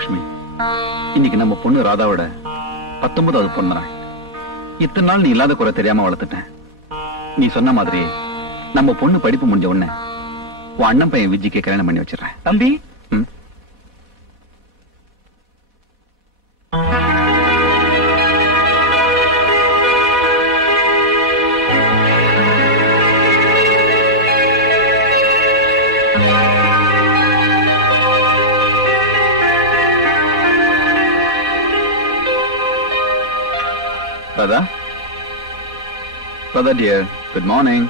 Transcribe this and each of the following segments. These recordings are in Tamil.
லட்சுமி, இன்னைக்கு நம்ம பொண்ணு ராதாவோட 19வது பொண்ணு நாள். இத்தனை நாள் நீ இல்லாத குறை தெரியாம வளர்த்துட்டேன். நீ சொன்ன மாதிரி நம்ம பொண்ணு படிப்பு முடிஞ்ச உடனே உன் அண்ணன் பையன் விஜய்க்கு கல்யாணம் பண்ணி வச்சிடறேன். தம்பி, Radha? Radha dear, good morning.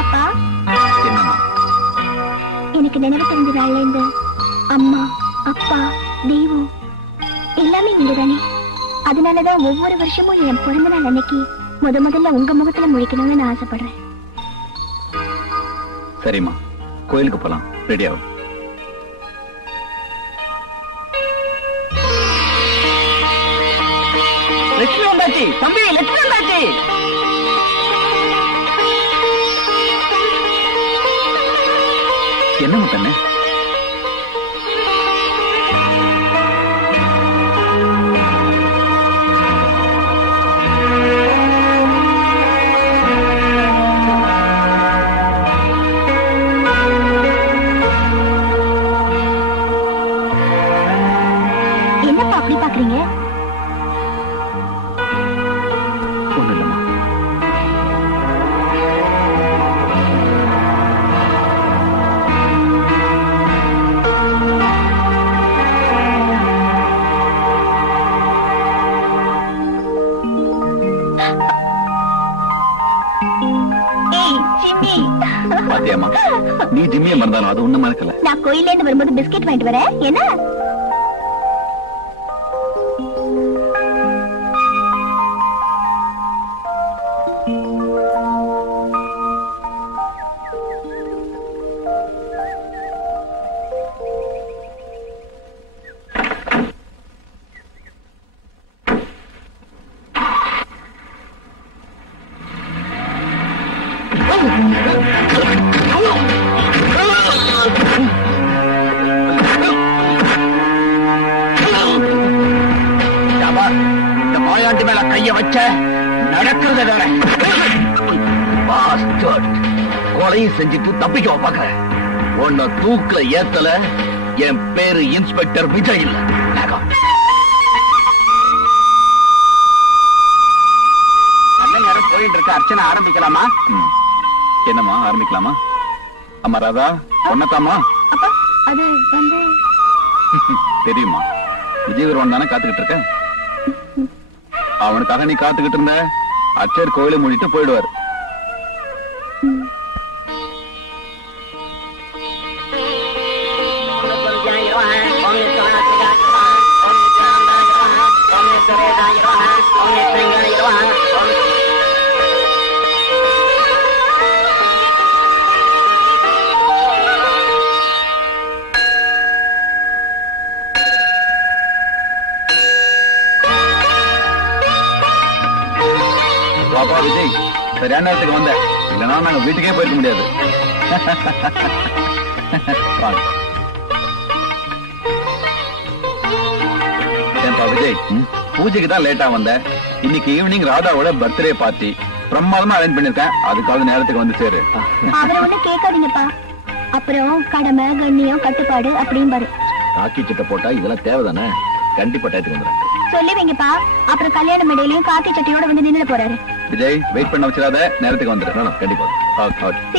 அப்பா, என்னம்மா? எனக்கு நினைவு தெரிஞ்ச நாள்ல இருந்து அம்மா, அப்பா, தெய்வம் எல்லாமே நீங்க தானே. அதனாலதான் ஒவ்வொரு வருஷமும் என் பிறந்த நாள் அன்னைக்கு முதல்ல உங்க முகத்துல முழிக்கணும்னு நான் ஆசைப்படுறேன். சரிம்மா, கோயிலுக்கு போலாம். ரெடி ஆகும். லட்சுமி வந்தாச்சு. தம்பி, லட்சுமி வந்தாச்சு. என்னம்மா கண்ணு? என்னப்பா அப்படி பாக்குறீங்க? ஒண்ணு இல்லம்மா. பாத்தியாமா, நீ ஜிம்மிய மறந்தாலும் அது ஒண்ணு மறக்கல. நான் கோயில்ல இருந்து வரும்போது பிஸ்கெட் வாங்கிட்டு வரேன். என்ன? இந்த மாயாண்டி மேல கைய வச்ச நடக்கிறத வேற. கொலையும் செஞ்சுட்டு தப்பிக்க பாக்குற. உன்னை தூக்குல ஏத்தல. என் பேரு இன்ஸ்பெக்டர் விஜய் இல்ல. நல்ல நேரம் போயிட்டு இருக்க. அர்ச்சனை ஆரம்பிக்கலாமா? என்னம்மா, ஆரம்பிக்கலாமா? அம்மா ராதா, பொண்ணத்தாமா? அப்பா, அது வந்து தெரியுமா, விஜய் வருவான் தானே காத்துக்கிட்டு இருக்க. அவனுக்காக நீ காத்துக்கிட்டு இருந்த. அச்சர் கோயிலை மூடிட்டு போயிடுவார். பாப்பா விஜய், சரியான நேரத்துக்கு வந்த. இல்லைன்னா நாங்க வீட்டுக்கே போயிருக்க முடியாது. வாங்க. ஏன்பா விஜய், பூஜைக்கு தான் லேட்டா வந்த. இன்னைக்கு ஈவினிங் ராதாவோட பர்த்டே பார்ட்டி பிரமாதமா அரேஞ்ச் பண்ணிருக்கேன். அதுக்காவது நேரத்துக்கு வந்து சேரு. அவரை ஒண்ணு கேட்காதீங்கப்பா. அப்புறம் கடமை, கண்ணியம், கட்டுப்பாடு அப்படின்னு பாரு. காக்கி சட்டை போட்டா இதெல்லாம் தேவைதானே? கண்டிப்பா டயத்துக்கு வந்துடுறேன். சொல்லி வைங்கப்பா. அப்புறம் கல்யாண மேடையிலயும் காக்கி சட்டையோட வந்து நின்று போறாரு. விஜய், வெயிட் பண்ண வச்சிடாத. நேரத்துக்கு வந்துடுறேன். கண்டிப்பா.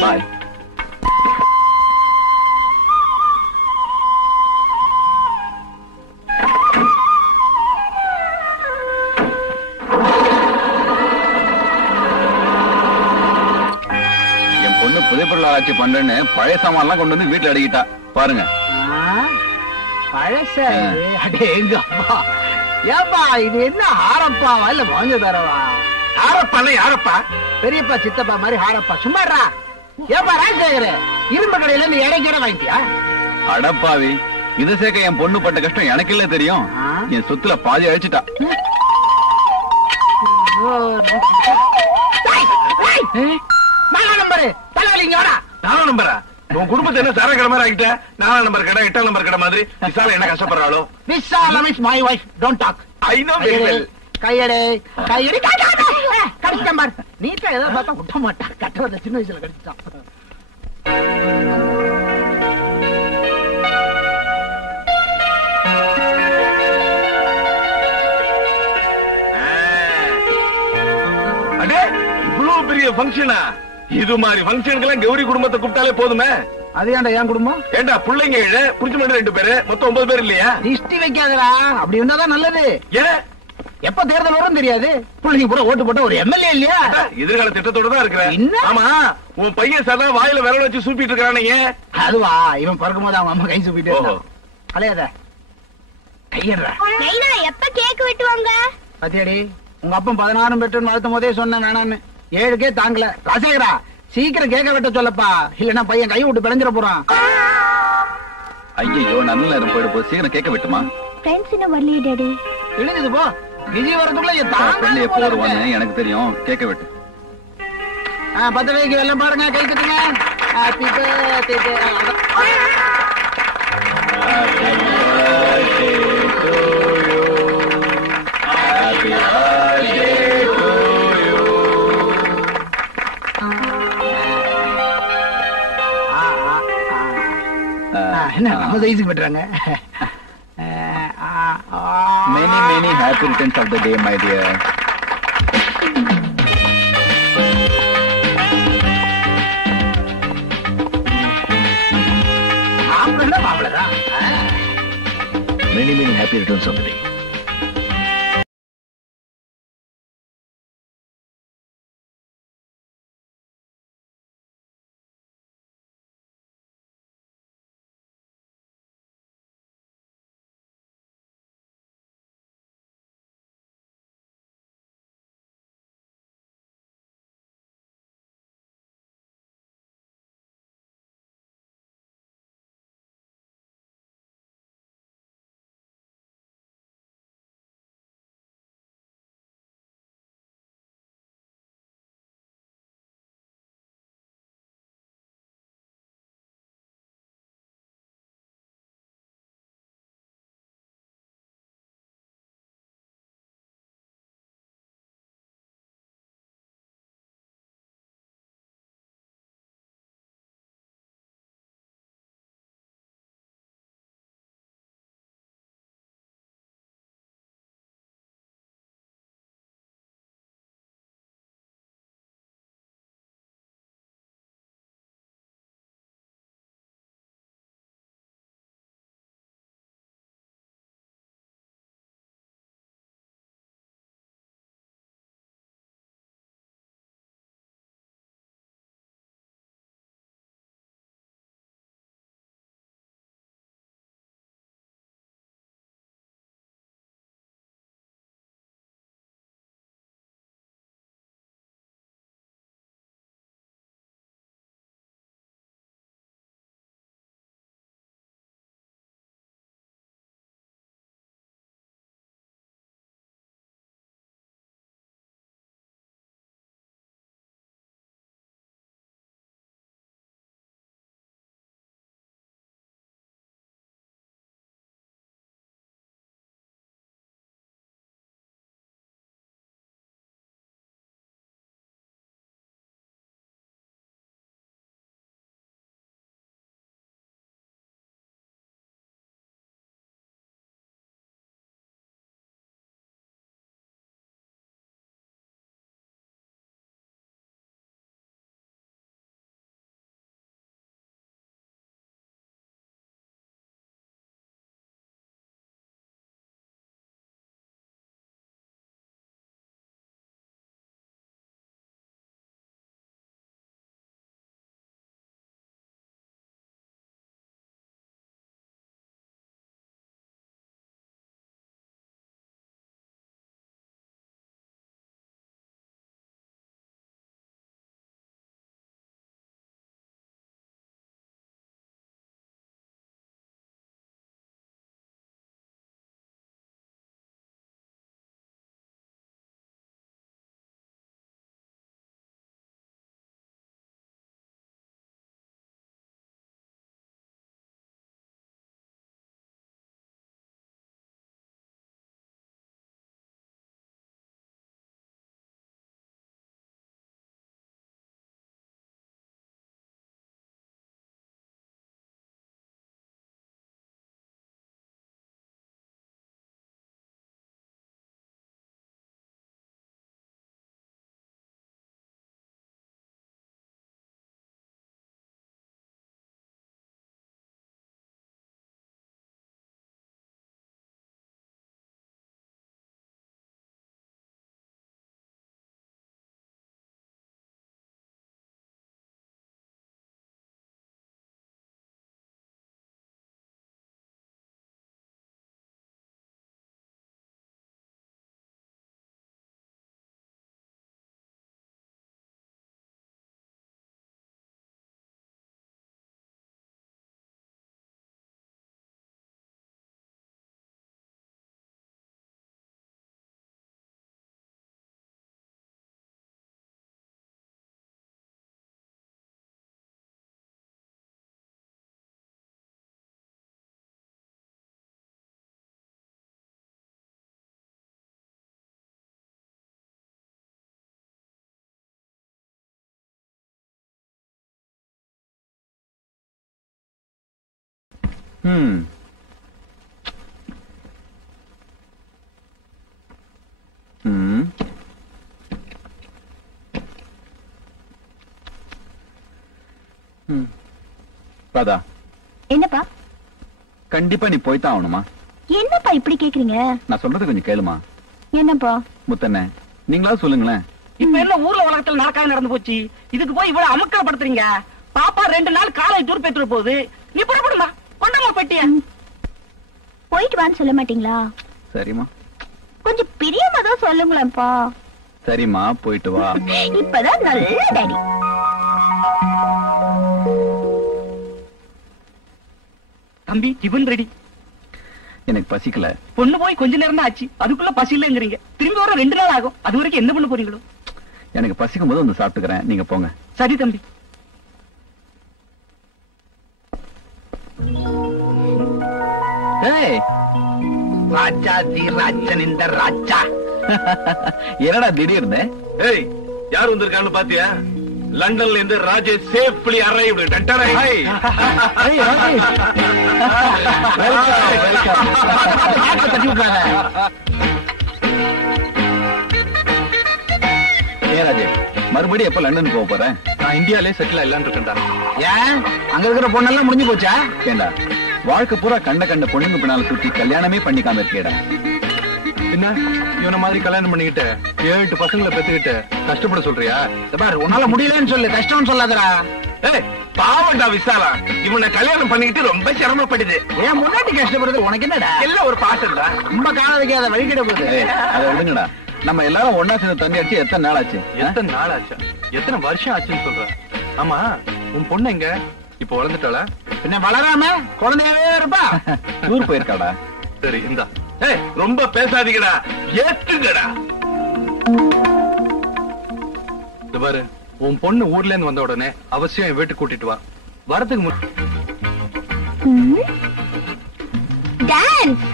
பாய். என் பொண்ணு புதைப்பொருள் ஆராய்ச்சி பண்றேன்னு பழைய சாமான்லாம் கொண்டு வந்து வீட்டுல அடிக்கிட்டா பாருங்க. பழச எங்க அப்பா. ஏப்பா, இது என்ன ஹாரப்பாவா இல்ல மோஞ்ச தரவா? ஹாரப்பா யாரப்பா? பெரியப்பா சித்தப்பா மாதிரி ஹாரப்பா. சும்மாடா. ஏப்பா ராஜசேகர், இரும்பு கடையில இருந்து இடைக்கிட வாங்கிட்டியா? அடப்பாவி, இது சேர்க்க என் பொண்ணு பட்ட கஷ்டம் எனக்கு இல்ல தெரியும். என் சொத்துல பாதி அழிச்சுட்டா. நம்பரு தலைவலிங்க. 4 நம்பரா? உன் குடும்பத்தை என்ன சார கடை மாதிரி ஆகிட்ட? 4 நம்பர் கடை 8 நம்பர் கடை மாதிரி விசால என்ன கஷ்டப்படுறாளோ? Visalam is my wife, don't talk. I know very well. கையடே கையடி கடிச்சிட்டான் பாரு. நீட்டா ஏதோ பார்த்தா விட்ட மாட்டான். கட்டவத சின்ன வயசுல கடிச்சிட்டான். அடே இவ்வளவு பெரிய ஃபங்க்ஷனா? இது மாதிரி ஃபங்க்ஷனுக்கெல்லாம் கௌரி குடும்பத்தை கூப்பிட்டாலே போதுமே. அது ஏன்டா என் குடும்பம்? ஏண்டா பிள்ளைங்க 7, புடிச்சு மட்டும் 2 பேரு, மொத்தம் 9 பேர் இல்லையா? திஷ்டி வைக்காதடா. அப்படி இருந்தாதான் நல்லது. ஏன் எப்ப தேர்தல் வரும் தெரியாது. பிள்ளைங்க பூரா ஓட்டு போட்ட ஒரு எம்எல்ஏ இல்லையா? எதிர்கால திட்டத்தோட தான் இருக்கிறேன். என்ன? ஆமா, உன் பையன் சதா வாயில விரல வச்சு சூப்பிட்டு இருக்கானே. அதுவா, இவன் பிறக்கும் போது அவன் அம்மா கை சூப்பிட்டு ஓஹோ. அலையாத கையடுறா. நைனா எப்ப கேக் வெட்டுவாங்க? பத்தியாடி, உங்க அப்பன் 16 பெற்றுன்னு வளர்த்தும் போதே சொன்னேன் வேணான்னு. 7க்கே தாங்கல. ராசேகரா சீக்கிரம் கேட்க வெட்ட சொல்லப்பா, இல்லன்னா பையன் கை விட்டு பிழைஞ்சிட போறான். ஐயோ நல்ல நேரம் போயிடு போ, சீக்கிரம் கேட்க விட்டுமா. ஃப்ரெண்ட்ஸ் இன்னும் வரலையே டாடி. இழுங்குது போ. விஜய் வரதுக்குள்ள என் ஃப்ரெண்ட் எப்போ தாங்க வருவான்னு எனக்கு தெரியும், கேட்க விட்டு. 10 வயக்கு வெள்ளம் பாருங்க, கை கட்டுங்க. Happy birthday. என்ன நம்ம சைஸுக்கு பெற்றாங்க. Many happy returns of the day, my dear. மாப்பிள்ளதான். Many happy returns of the day. Radha, என்னப்பா? கண்டிப்பா நீ போய்தான் ஆகணுமா? என்னப்பா இப்படி கேக்குறீங்க? நான் சொல்றது கொஞ்சம் கேளுமா. என்னப்பா? முத்தண்ணே, நீங்களா சொல்லுங்களேன். இப்ப என்ன ஊர்ல உலகத்துல நடக்காது நடந்து போச்சு, இதுக்கு போய் இவ்வளவு அமக்கலப்படுத்துறீங்க? பாப்பா 2 நாள் காலை டூர் போயிட்டு போகுது, நீ புறப்படுமா? கொண்டமா பெட்டிய போயிட்டு வான்னு சொல்ல மாட்டீங்களா? சரிம்மா, கொஞ்சம் பிரியமா தான் சொல்லுங்களேன்ப்பா. சரிம்மா, போயிட்டு வா. இப்பதான் நல்ல டாடி. தம்பி, டிபன் ரெடி. எனக்கு பசிக்கல. பொண்ணு போய் கொஞ்ச நேரம் தான் ஆச்சு, அதுக்குள்ள பசி இல்லங்கிறீங்க. திரும்பி வர 2 நாள் ஆகும். அது வரைக்கும் என்ன பண்ண போறீங்களோ? எனக்கு பசிக்கும் போது வந்து சாப்பிட்டுக்கிறேன், நீங்க போங்க. சரி தம்பி. ராஜா தி ராஜன் இந்த ராஜா. என்னடா திடீர்னு? ஏய், யார் வந்திருக்கான்னு பாத்தியா? லண்டன்ல இருந்து ராஜேஷ் சேஃப்லி அரைவ்ட். டண்டரை ஹை. தட்டி விட்டாங்க. ஏன் ராஜேஷ், மறுபடியும் எப்ப லண்டன் போக போறேன்? நான் இந்தியாலே செட்டில் ஆயிடலான்னு இருக்கேன்டா. ஏன் அங்க இருக்கிற பொண்ணெல்லாம் முடிஞ்சு போச்சா? ஏண்டா, வாழ்க்கை பூரா கண்ட பொண்ணுங்க பின்னால சுத்தி கல்யாணமே பண்ணிக்காம இருக்கேடா. என்ன இவன மாதிரி கல்யாணம் பண்ணிக்கிட்டு 7-8 பசங்களை பெத்துக்கிட்டு கஷ்டப்பட சொல்றியா? பாரு, உன்னால முடியலன்னு சொல்லு, கஷ்டம்னு சொல்லாதடா. ஏய், பாவண்டா விசாலா, இவனை கல்யாணம் பண்ணிக்கிட்டு ரொம்ப சிரமப்படுது. ஏன் முன்னாடி கஷ்டப்படுறது உனக்கு என்னடா? எல்லாம் ஒரு பாசம்டா. ரொம்ப காண வைக்காத வழிகிட போகுது. அதை விடுங்கடா. நம்ம எல்லாரும் ஒன்னா சேர்ந்து தண்ணி அடிச்சு எத்தனை நாள் ஆச்சு? எத்தனை நாள் ஆச்சா? எத்தனை வருஷம் ஆச்சுன்னு சொல்ற? ஆமா, உன் பொண்ணு எங்க? இப்ப வளர்ந்துட்டாளா? பின்ன வளராம குழந்தையாவே இருப்பா. டூர் போயிருக்காடா. சரி, இந்தா. ஏய், ரொம்ப பேசாதீங்கடா, ஏத்துங்கடா. இது பாரு, உன் பொண்ணு ஊர்ல இருந்து வந்த உடனே அவசியம் என் வீட்டுக்கு கூட்டிட்டு வா. வரதுக்கு டான்ஸ்.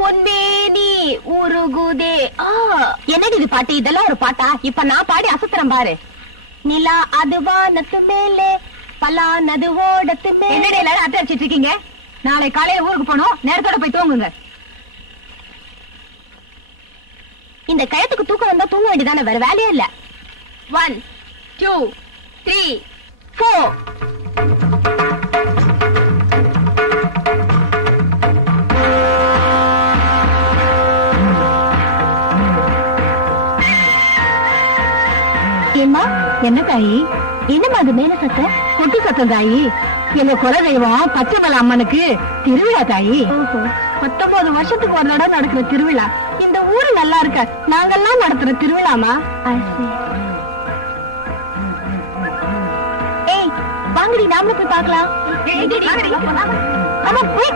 பொன்மேனி உருகுதே. என்னடி இது பாட்டு? இதெல்லாம் ஒரு பாட்டா? இப்ப நான் பாடி அசத்துறேன் பாரு. நிலா அது வானத்து மேலே, பலானது ஓடத்து மேலே. என்னடி எல்லாரும் அட்டை அடிச்சிட்டு இருக்கீங்க? நாளை காலையில ஊருக்கு போனோம், நேரத்தோட போய் தூங்குங்க. இந்த கயத்துக்கு தூக்கம் வந்தா தூங்க வேண்டியதானே, வேற வேலையே இல்ல. 1 2 3 4. ஏம்மா, என்ன தாயி? என்னம்மா அது மேல சத்தம்? கொட்டு சத்தம் தாயி. எங்க குலதெய்வம் பச்சைமலை அம்மனுக்கு திருவிழா தாயி. 19 வருஷத்துக்கு ஒரு தடவை நடக்கிற திருவிழா. இந்த ஊரு நல்லா இருக்க நாங்கெல்லாம் நடத்துற திருவிழாமா? ஏய், வாங்கடி, நாமளும் போய் பார்க்கலாம். ஆமா, போய்.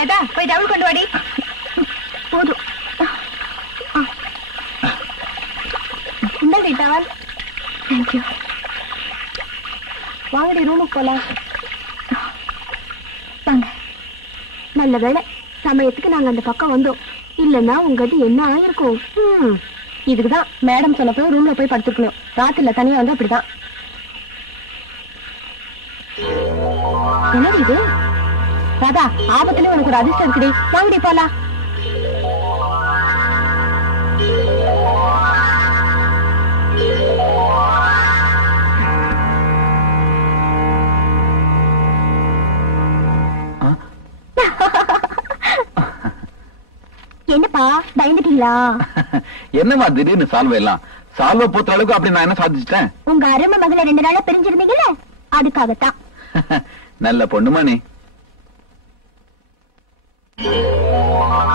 லதா போய் டவுல் கொண்டு வாடி. போதும். இந்த டவல். தேங்க்யூ. வாங்கடி ரூமுக்கு போலாம். வாங்க. நல்ல வேலை சமயத்துக்கு நாங்க அந்த பக்கம் வந்தோம். இல்லன்னா உங்க அது என்ன ஆயிருக்கும். இதுக்குதான் மேடம் சொன்னப்போ ரூம்ல போய் படுத்துக்கணும். ராத்திரில தனியா வந்து அப்படிதான். என்னது இது? ராதா, ஆபத்துல உனக்கு ஒரு அதிர்ஷ்டம் இருக்குடி. வாங்கடி போலாம். என்னப்பா பயந்துட்டீங்களா? என்னமா திடீர்னு சால்வ எல்லாம் சால்வ போத்த அளவுக்கு அப்படி நான் என்ன சாதிச்சிட்டேன்? உங்க அருமை மகளை 2 நாளா பிரிஞ்சிருந்தீங்கல்ல, அதுக்காகத்தான். நல்ல பொண்ணுமா நீ.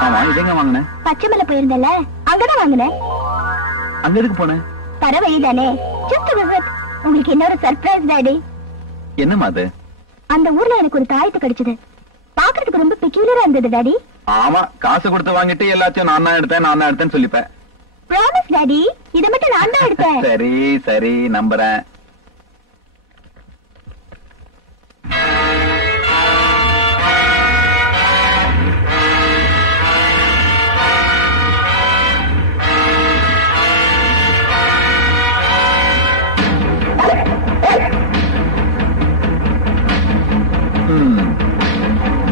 ஆமா, இதெங்க வாங்கினேன்? பச்சைமலை போயிருந்தல, அங்கதான் வாங்கினேன். அங்க எதுக்கு போனேன்? தர வழிதானே. Just visit. உங்களுக்கு இன்னொரு சர்ப்ரைஸ் டாடி. என்னமா அது? அந்த ஊர்ல எனக்கு ஒரு தாயத்து கிடைச்சது. பாக்குறதுக்கு ரொம்ப பெக்யூலரா இருந்தது டாடி. ஆமா, காசு கொடுத்து வாங்கிட்டு எல்லாத்தையும் நான் தான் எடுத்தேன்னு சொல்லிப்பேன். ப்ராமிஸ் டாடி, இதை மட்டும் நான் தான் எடுத்தேன். சரி சரி, நம்புறேன்.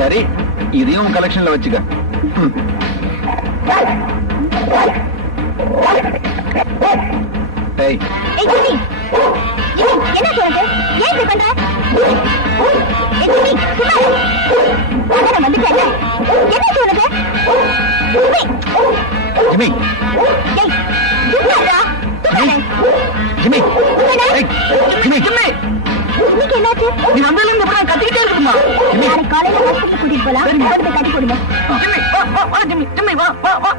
சரி, இதையும் கலெக்ஷன்ல வச்சுக்க. ஏய் ஜிம்மி, ஜிம்மி என்ன சொல்றது? ஏன் இப்படி பண்ற? ஏய் ஜிம்மி, சும்மா இரு. நான் வந்துட்டேன்ல. என்ன சொல்றது? ஜிம்மி, ஏய் சும்மா இருடா. ஜிம்மி, ஏய் ஜிம்மி, ஜிம்மி, இன்னைக்கு என்னாச்சு? நீ வந்ததுல இருந்து இப்படி கத்திக்கிட்டே இருக்குமா? நாளைக்கு காலையில ஹாஸ்பிட்டல் கூட்டிட்டு போலாம். கொண்டு போய் கட்டி போடுங்க. ஜிம்மி வா வா வா ஜிம்மி, ஜிம்மி வா வா வா.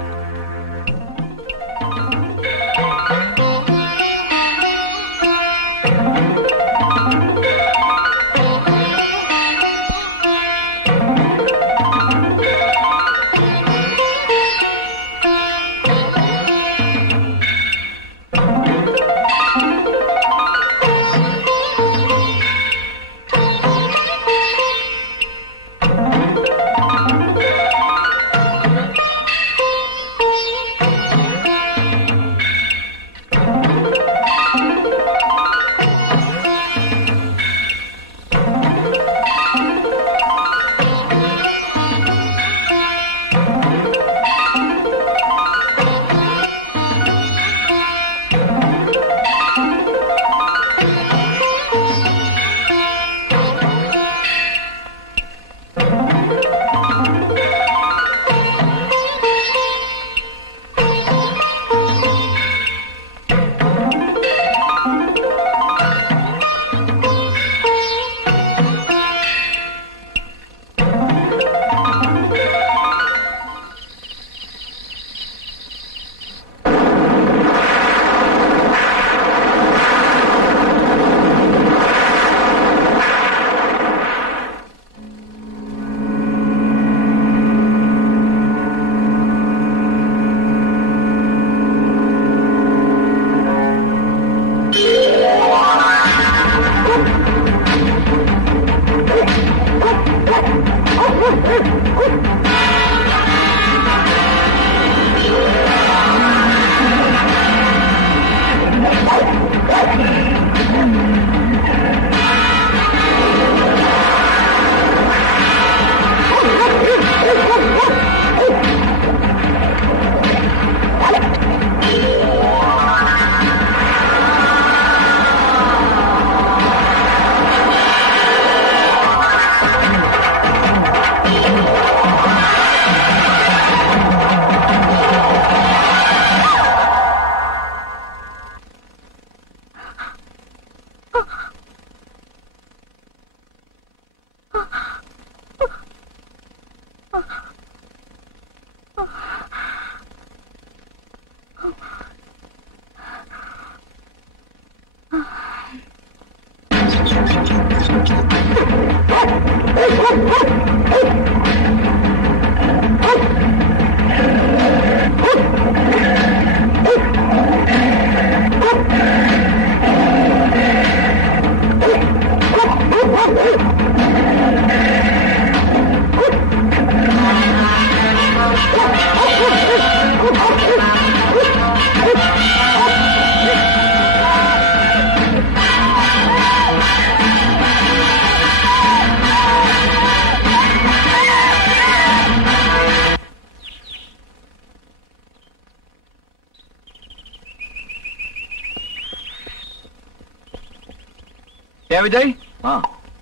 விஜய்,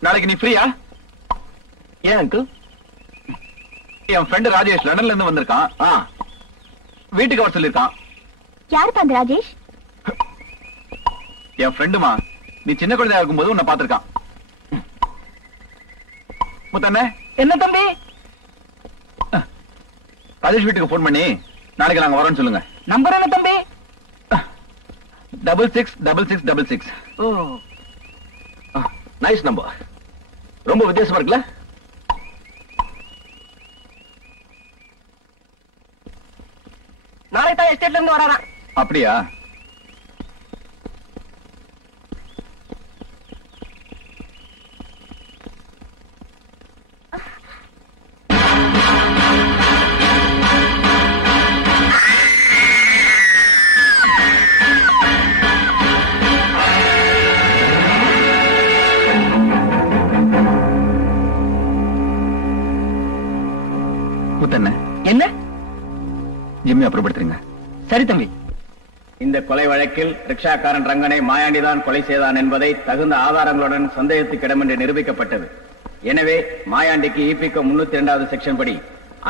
நாளைக்கு நீ ஃப்ரீயா? ஏன் அங்கிள்? என் ஃப்ரெண்ட் ராஜேஷ் லண்டன்ல இருந்து வந்திருக்கான். வீட்டுக்கு வர சொல்லிருக்கான். யாரு அந்த ராஜேஷ்? என் ஃப்ரெண்டுமா, நீ சின்ன குழந்தையா இருக்கும்போது உன்னை பாத்திருக்கான். முத்தண்ணே, என்ன தம்பி? ராஜேஷ் வீட்டுக்கு போன் பண்ணி நாளைக்கு நாங்க வரோம்னு சொல்லுங்க. நம்பர் என்ன தம்பி? 666666. Nice number. ரொம்ப வித்தியாசமா இருக்குல்ல? நாளை தான் எஸ்டேட்ல இருந்து வரான். அப்படியா? என்ன? ஜிம்மி அப்புறப்படுத்துறீங்க. சரி தம்பி. இந்த கொலை வழக்கில் ரிக்ஷாக்காரன் ரங்கனை மாயாண்டிதான் கொலை செய்தான் என்பதை தகுந்த ஆதாரங்களுடன் சந்தேகத்துக்கிடம் என்று நிரூபிக்கப்பட்டது. எனவே மாயாண்டிக்கு ஈபிகோ 302வது செக்ஷன் படி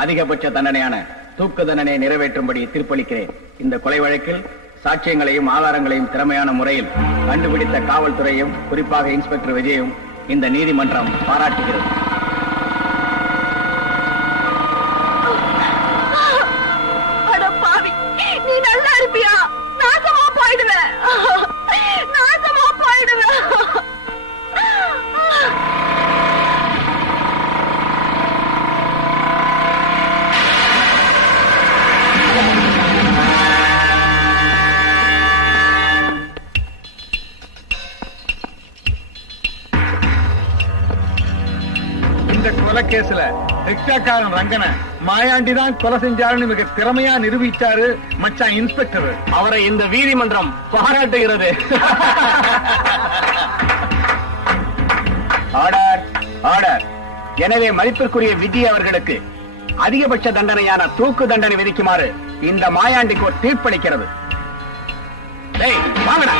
அதிகபட்ச தண்டனையான தூக்கு தண்டனை நிறைவேற்றும்படி தீர்ப்பளிக்கிறேன். இந்த கொலை வழக்கில் சாட்சியங்களையும் ஆதாரங்களையும் திறமையான முறையில் கண்டுபிடித்த காவல்துறையும் குறிப்பாக இன்ஸ்பெக்டர் விஜயும் இந்த நீதிமன்றம் பாராட்டுகிறது. நீ நல்லா இருப்பியா? நாசமா போயிடுவேன், நாசமா போயிடுவேன். இந்த கொலை கேஸ்ல ரிக்ஷாக்காரன் ரங்கனை மாயாண்டி தான் கொலை செஞ்சாருன்னு மிக திறமையா நிரூபிச்சாரு மச்சான் இன்ஸ்பெக்டர். அவரை இந்த நீதிமன்றம் பாராட்டுகிறது. Order, order. எனவே மதிப்பிற்குரிய விஜய் அவர்களுக்கு அதிகபட்ச தண்டனையான தூக்கு தண்டனை விதிக்குமாறு இந்த மாயாண்டிக்கு ஒரு தீர்ப்பளிக்கிறது. வாங்கடா.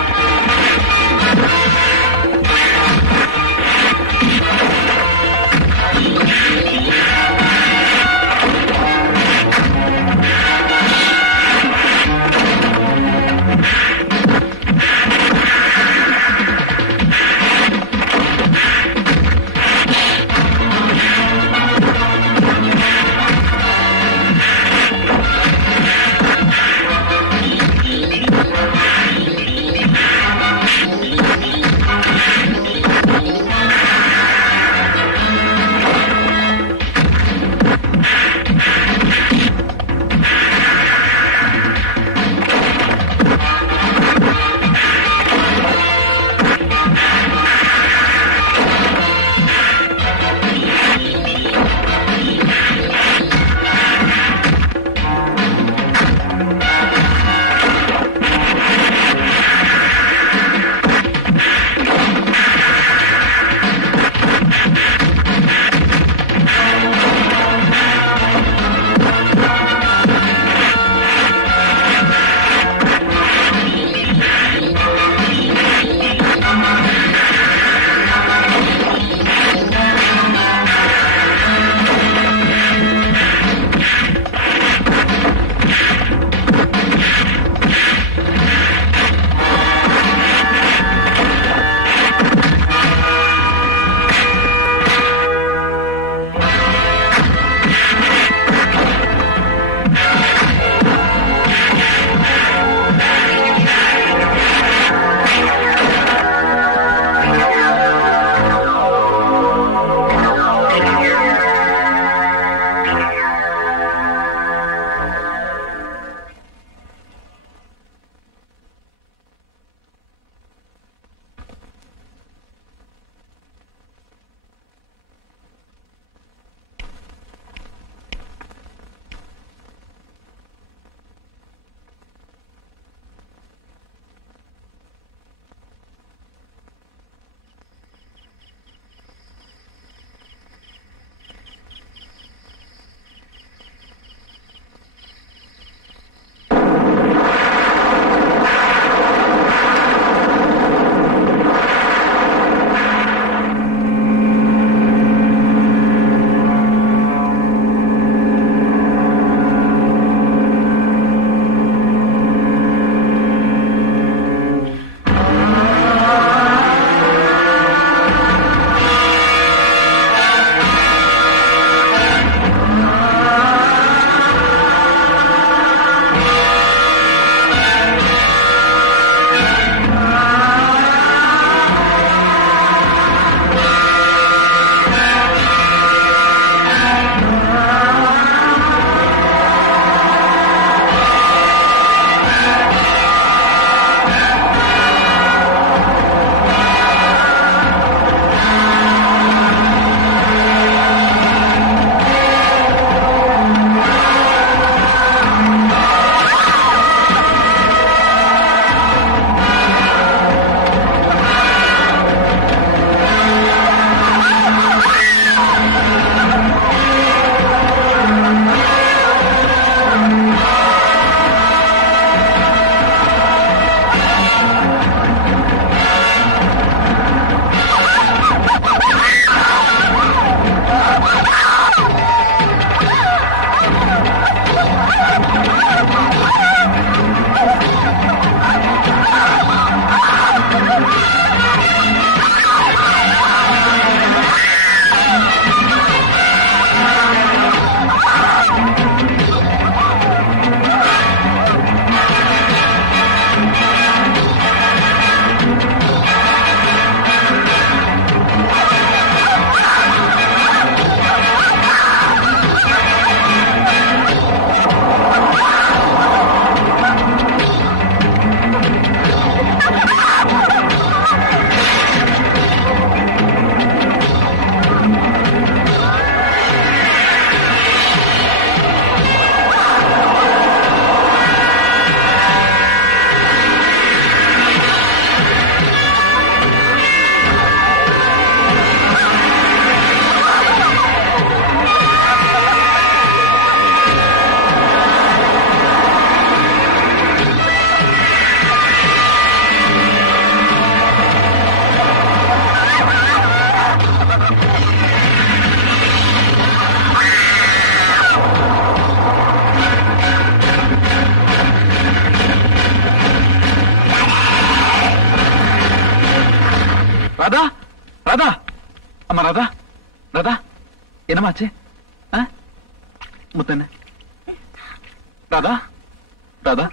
ராதா என்னமாச்சு? முத்தண்ண ராதா ராதா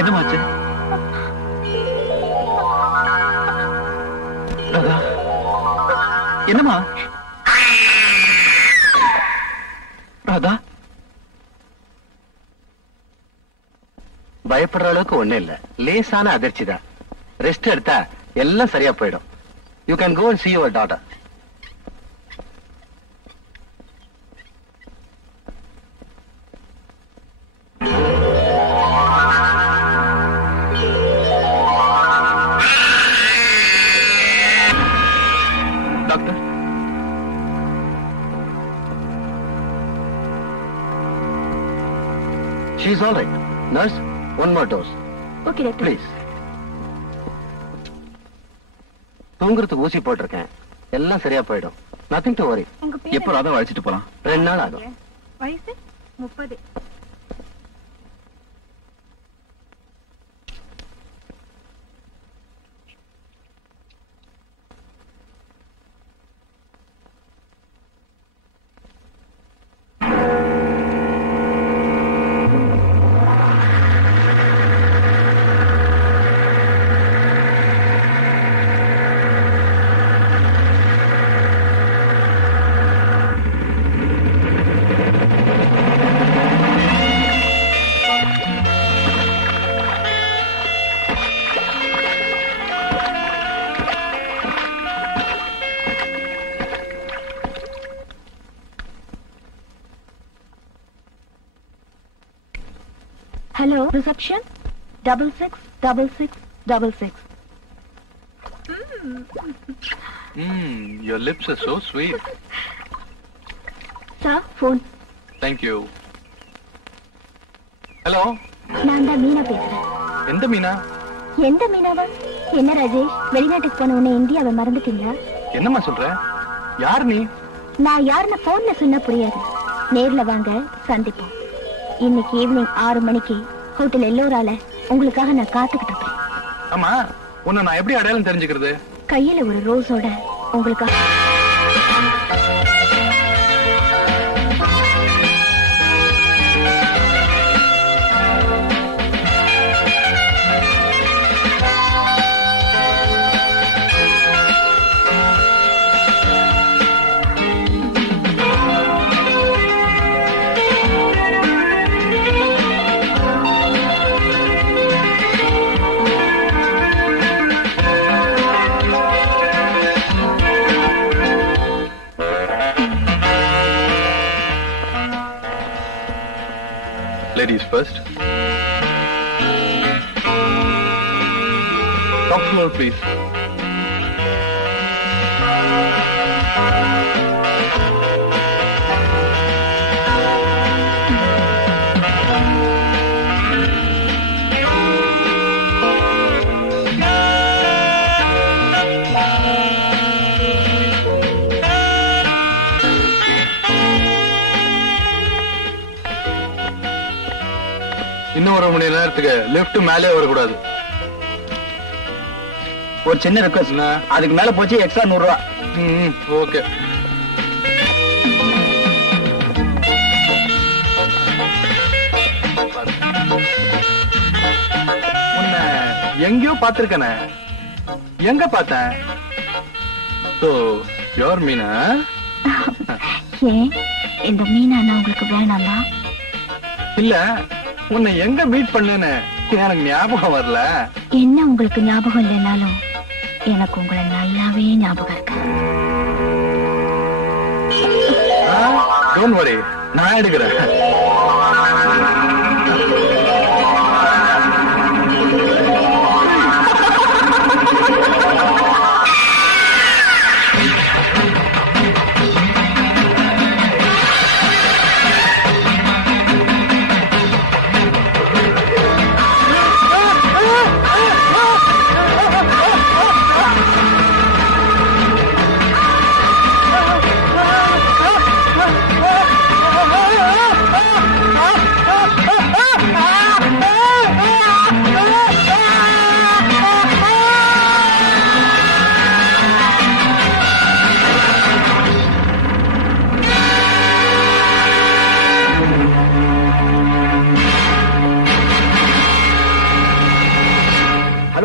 என்னமாச்சு? ராதா என்னமா? ராதா பயப்படுற அளவுக்கு ஒண்ணு இல்ல, லேசான அதிர்ச்சி தான். ரெஸ்ட் எடுத்தா எல்லாம் சரியா போயிடும். You can go and see your daughter. Doctor She is all right. Nurse, one more dose. Okay doctor. Please. தூங்குறதுக்கு ஊசி போட்டிருக்கேன், எல்லாம் சரியா போயிடும். Nothing to worry. உங்க பேர் எப்போ ராதா அழைச்சிட்டு போலாம்? 2 நாள் ஆகும். வயசு 30. Hello, reception. 666666. Your lips are so sweet. Sir, phone. Thank you. Hello. நான் தான் மீனா பேசுறேன். எந்த மீனா? எந்த மீனாவா? என்ன ராஜேஷ், வெளிநாட்டுக்கு போன உடனே இந்தியாவை மறந்துட்டீங்களா? என்னம்மா சொல்ற? யார் நீ? நான் யாருன்னு போன்ல சொன்னா புரியாது. நேர்ல வாங்க, சந்திப்போம். இன்னைக்கு ஈவினிங் 6 மணிக்கு ஹோட்டல் எல்லோரால உங்களுக்காக நான் காத்துக்கிட்டு இருக்கேன். ஆமா, உன்னை நான் எப்படி அடையாளம் தெரிஞ்சுக்கிறது? கையில ஒரு ரோஸோட உங்களுக்காக. Ladies first. Top floor, please. இன்னும் 1 மணி நேரத்துக்கு லிஃப்ட் மேலே வரக்கூடாது. ஒரு சின்ன ரெக்வஸ்ட், அதுக்கு மேல போச்சு எக்ஸ்ட்ரா 100 ரூபா. ஓகே. உன்னை எங்கேயோ பார்த்திருக்கனே, எங்க பார்த்தேன்? So, you're Meena? ஏன் இந்த மீனா உங்களுக்கு வேணாமா? இல்ல, உன்னை எங்க மீட் பண்ணேன்னு எனக்கு ஞாபகம் வரல. என்ன உங்களுக்கு ஞாபகம் இல்லைனாலும் எனக்கு உங்களை நல்லாவே ஞாபகம் இருக்கு. டோன்ட் வரி, நான் எடுக்கிறேன்.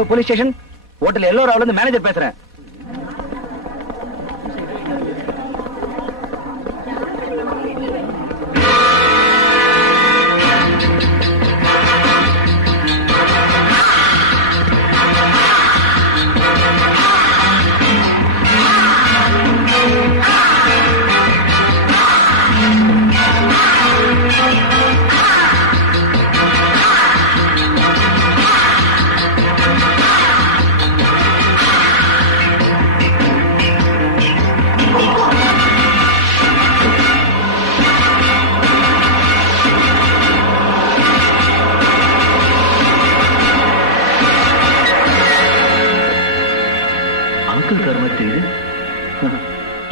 Welcome to police station. Hotel எல்லோராவுல இருந்து மேனேஜர் பேசுறேன்.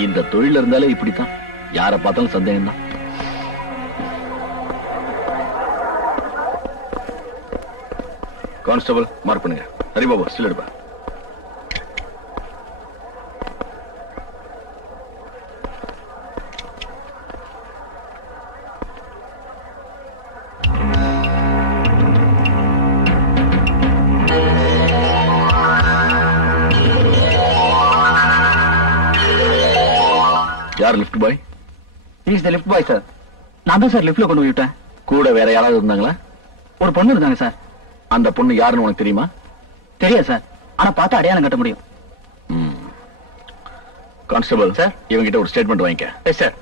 இந்த தொழில இருந்தாலே இப்படித்தான், யார பார்த்தாலும் சந்தேகம் தான். கான்ஸ்டபிள் மார்க் பண்ணுங்க. ஹரிபாபு ஸ்டில் எடுப்பா. யார் lift bye? Is the lift bye sir. நான் தான் சார் லிஃப்ட்ல கொண்டு போய் விட்டேன். கூட வேற யாராவது இருந்தாங்களா? ஒரு பொண்ணு இருந்தாங்க சார். அந்த பொண்ணு யாருன்னு உனக்கு தெரியுமா? தெரியாது சார், ஆனா பார்த்தா அடையாளம் கட்ட முடியும். கான்ஸ்டபிள் சார், இவங்கிட்ட ஒரு ஸ்டேட்மெண்ட் வாங்கிக்க. Yes sir.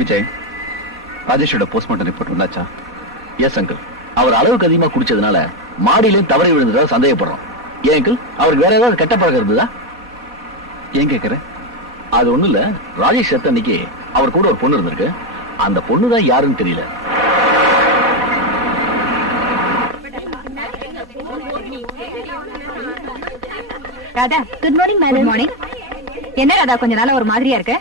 விஜய், ராஜேஷோட போஸ்ட்மார்ட்டம் ரிப்போர்ட் வந்தாச்சா? Yes uncle. அவர் அளவுக்கு அதிகமா குடிச்சதுனால மாடியிலேயும் தவறி விழுந்ததாக சந்தேகப்படுறோம். ஏன் அங்கிள், அவருக்கு வேற ஏதாவது கெட்ட பழக்கம் இருந்ததா? ஏன் கேட்கிற? அது ஒண்ணு இல்ல, ராஜேஷ் செத்த அன்னைக்கு அவர் கூட ஒரு பொண்ணு இருந்திருக்கு. அந்த பொண்ணு தான் யாருன்னு தெரியல. Radha, good morning madam. Good morning. என்ன ராதா கொஞ்ச நாளா ஒரு மாதிரியா இருக்க?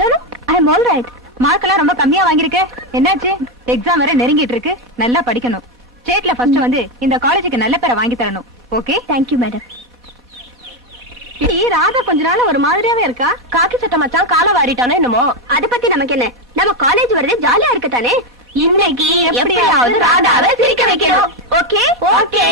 நோ நோ, ஐ அம் ஆல் ரைட். மார்க் எல்லாம் ரொம்ப கம்மியா வாங்கிருக்க. என்னாச்சு? எக்ஸாம் வேற நெருங்கிட்டு இருக்கு. நல்லா படிக்கணும். ஸ்டேட்ல ஃபர்ஸ்ட் வந்து இந்த காலேஜுக்கு நல்ல பேரை வாங்கி தரணும். Okay? Thank you madam. Radha கொஞ்ச நாள் ஒரு மாதிரியாவே இருக்கா. காக்கி சட்டை மச்சான் காலை வாரிட்டானோ என்னமோ. அத பத்தி நமக்கு என்ன? நம்ம காலேஜ் வரதே ஜாலியா இருக்கத்தானே. இன்னைக்கு எப்படியாவது ராதாவை சிரிக்க வைக்கணும். Okay okay.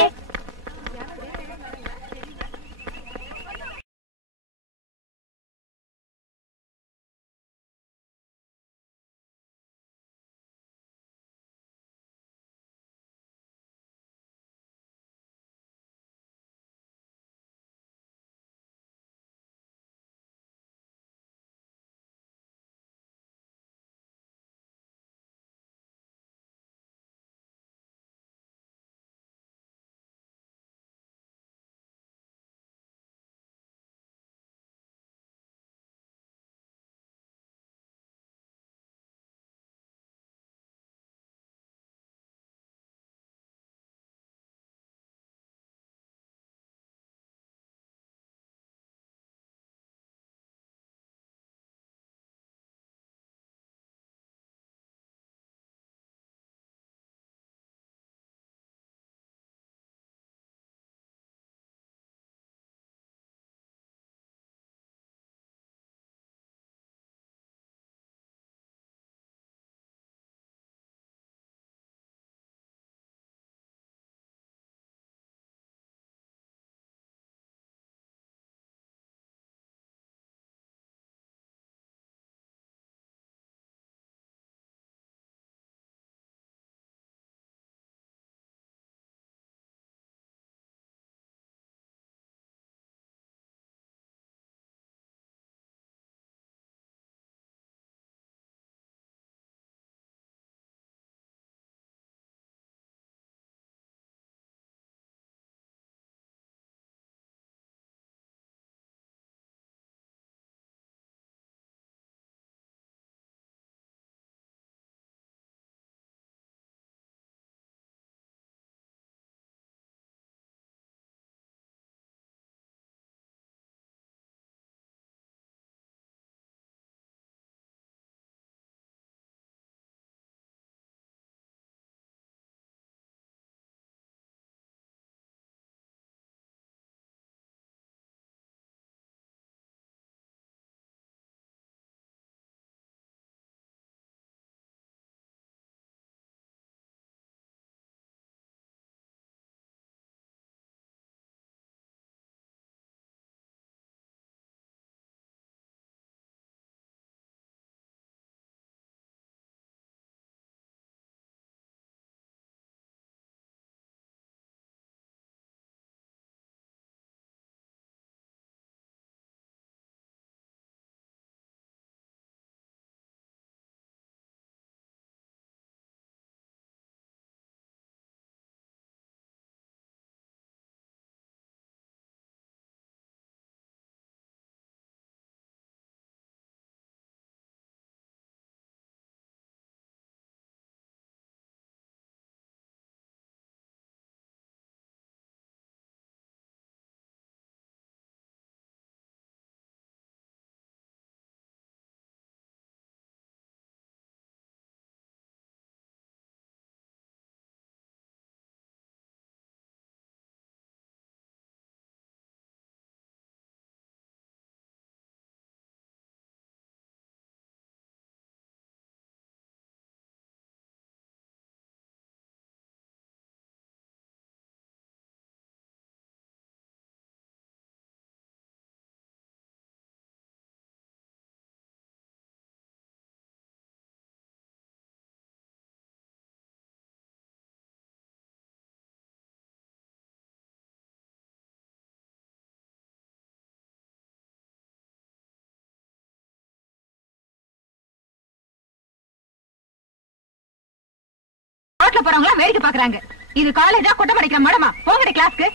ரோட்ல போறவங்க வேடிக்கை பாக்குறாங்க. இது காலேஜா கொட்டை படிக்கிற மடமா? போங்கடி கிளாஸ்க்கு.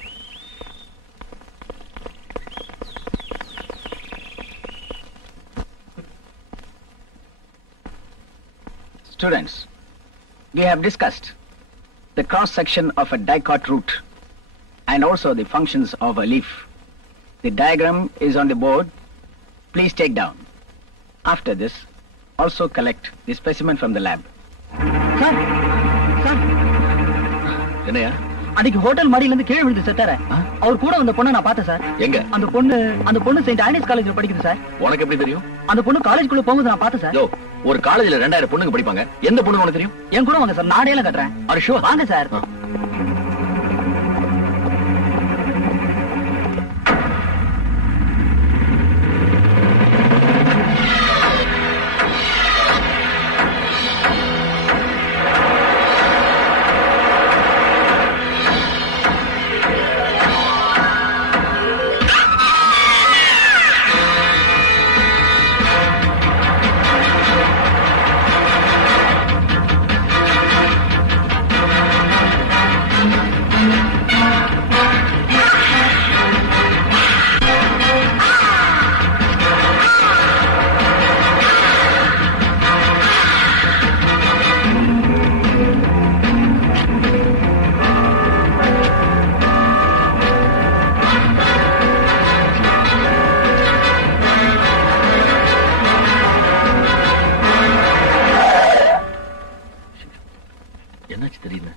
Students, we have discussed the cross section of a dicot root and also the functions of a leaf. The diagram is on the board. Please take down. After this, also collect the specimen from the lab. Sir sir, என்னையா? அன்னைக்கு ஹோட்டல் மாடியில இருந்து கீழே விழுந்து செத்தார. அவர் கூட அந்த பொண்ணை நான் பார்த்தேன் சார். எங்க? அந்த பொண்ணு செயின்ட் ஆனிஸ் காலேஜ்ல படிக்குது சார். உனக்கு எப்படி தெரியும்? அந்த பொண்ணு காலேஜ்குள்ள போகும்போது நான் பார்த்தேன் சார். யோ, ஒரு காலேஜ்ல 2000 பொண்ணுங்க படிப்பாங்க. எந்த பொண்ணு உனக்கு தெரியும்? என் கூட வாங்க சார், நாடேல கட்டுறேன். அரிஷோ வாங்க சார். என்னாச்சு தெரியல.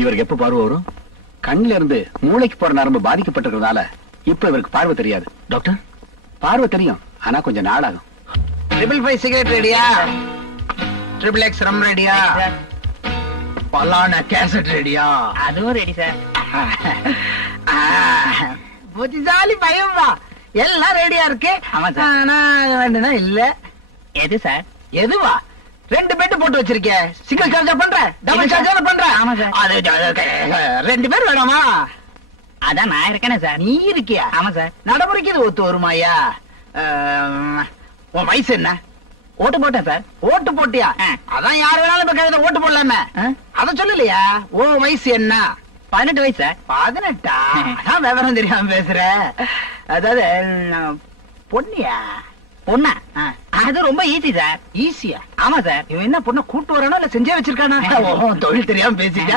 இவருக்கு எப்ப பார்வை வரும்? கண்ணில இருந்து மூளைக்கு போற நரம்பு பாதிக்கப்பட்டிருக்கிறதால இப்ப இவருக்கு பார்வை தெரியாது. டாக்டர், பார்வை தெரியும், ஆனா கொஞ்சம் நாளாகும். 555 சிகரெட் ரெடியா? XXX ரம் ரெடியா? பலான கேசட் ரெடியா? அதுவும் ரெடி சார். புத்திசாலி பையன்பா, எல்லாம் ரெடியா இருக்கு. ஆமா சார். ஆனா வேண்டுனா இல்ல. எது சார்? எதுவா? 2 பெட் போட்டு வச்சிருக்க. சிங்கிள் சார்ஜா பண்ற? டபுள் சார்ஜா பண்ற? ஆமா சார். அது 2 பேர் வேணாமா? அதான் நான் இருக்கேனே சார். நீ இருக்கியா? ஆமா சார். நடைமுறைக்கு இது ஒத்து வருமாயா? உன் வயசு என்ன? ஓட்டு போட்டேன் சார். ஓட்டு போட்டியா? அதான் யார் வேணாலும் இப்ப கழுத ஓட்டு போடலாமே. அத சொல்லலையா? உன் வயசு என்ன? 18 வயசு சார். 18? அதான் விவரம் தெரியாம பேசுற. அதாவது பொண்ணியா? பொண்ணா? அது ரொம்ப ஈஸி சார். ஈஸியா? ஆமா சார். இவன் என்ன பொண்ணை கூட்டு வரானா இல்ல செஞ்சே வச்சிருக்கானா? தொழில் தெரியாம பேசிட்ட.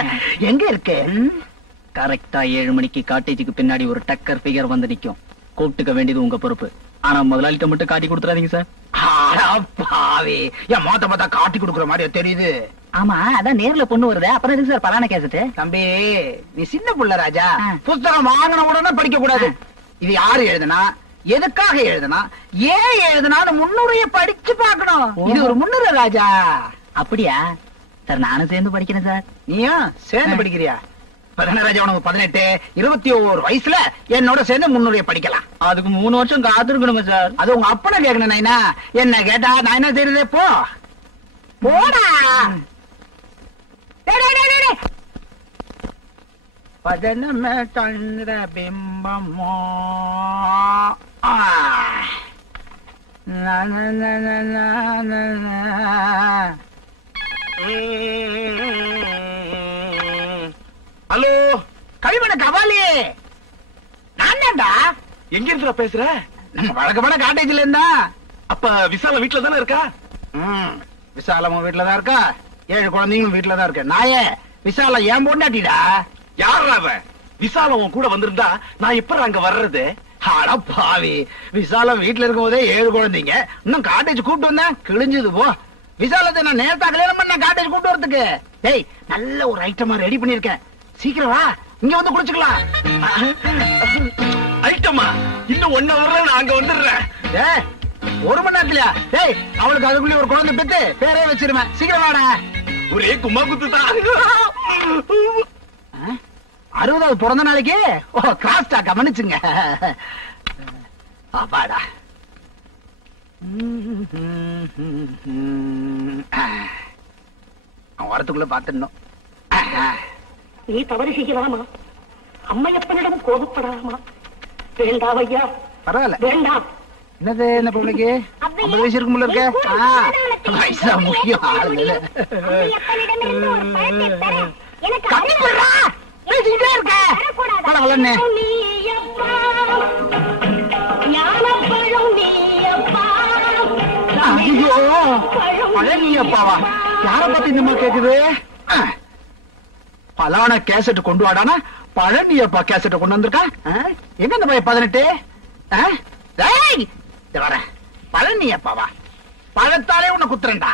எங்க இருக்கு? கரெக்டா 7 மணிக்கு காட்டேஜுக்கு பின்னாடி ஒரு டக்கர் ஃபிகர் வந்து நிக்கும். கூப்பிட்டுக்க வேண்டியது உங்க பொறுப்பு. ஆனா முதலாளிட்ட மட்டும் காட்டி கொடுத்துறாதீங்க சார். பாவி, என் மோத்த பார்த்தா காட்டி கொடுக்குற மாதிரி தெரியுது. ஆமா, அதான் நேர்ல பொண்ணு வருது. அப்புறம் எதுக்கு சார் பலான கேசட்டு? தம்பி, நீ சின்ன புள்ள ராஜா. புத்தகம் வாங்கின உடனே படிக்க கூடாது. இது யாரு எழுதுனா, எதுக்காக எழுதுனா, ஏன் எழுதுனான்னு முன்னுரைய படிச்சு பார்க்கணும். இது ஒரு முன்னுரை ராஜா. அப்படியா சார்? நானும் சேர்ந்து படிக்கிறேன் சார். நீயும் சேர்ந்து படிக்கிறியா? ராஜா, உனக்கு 18, 21 வயசுல என்னோட சேர்ந்து முன்னுரைய படிக்கலாம். அதுக்கு 3 வருஷம் காத்திருக்கணுங்க சார். அது உங்க அப்பனை கேட்கணும். நைனா என்ன கேட்டா நான் என்ன செய்யறது? போ போடா. பதனமே சந்திர பிம்பமோ ஹலோ, கழிவன கபாலி, நான் தான்டா. எங்க இருந்துடா பேசுற? நம்ம வழக்கமான காட்டேஜ்ல இருந்தா. அப்ப விசால வீட்டுல தானே இருக்கா? விசாலமும் வீட்டுலதான் இருக்கா, 7 குழந்தைங்களும் வீட்டுலதான் இருக்கு. நாயே, விசால ஏன் பொண்டாட்டிடா. யாரா அவன்? விசால உன் கூட வந்திருந்தா நான் எப்ப அங்க வர்றது? அட பாவி, விசாலம் வீட்டுல இருக்கும் போதே 7 குழந்தைங்க, இன்னும் காட்டேஜ் கூட்டு வந்தேன் கிழிஞ்சது போ. விசாலத்தை நான் நேரத்தா கல்யாணம் பண்ண காட்டேஜ் கூட்டு வரதுக்கு. டேய், நல்ல ஒரு ஐட்டமா ரெடி பண்ணிருக்கேன், சீக்கிரம் வா, இங்க வந்து குடிச்சுக்கலாம். ஐட்டமா? இன்னும் 1 hour நான் அங்க வந்துடுறேன். டேய், 1 மணி நேரத்துலயா? டேய், அவளுக்கு அதுக்குள்ளே ஒரு குழந்தை பெத்து பேரே வச்சிருவேன், சீக்கிரம் வாடா. ஒரே கும்மா குத்துதான். 60வது பிறந்த நாளைக்கு கிராஸ்டா கவனிச்சுங்க. பாப்பாடா. அவன் வரத்துக்குள்ள பாத்துடணும். நீ தவறு செய்யலாமா? அம்மையப்பனிடம் கோபப்படலாமா? வேண்டாம் ஐயா, பரவாயில்ல. வேண்டாம். என்னது, என்ன பொண்ணுக்கு 50 வயசு இருக்கும் போல இருக்க? வயசா முக்கியம் ஆளுங்க. கட்டி போடுறா, பேசிக்கிட்டே இருக்க. வளர்னே ஐயோ, பழனி அப்பாவா? யார பத்தி இந்த மாதிரி கேக்குது? பலான கேசட் கொண்டு வாடானா பழனி அப்பா கேசட் கொண்டு வந்திருக்கா. எங்க இந்த பையன் 18? வர பழனி அப்பாவா? பழத்தாலே உன்னை குத்துறேன்டா.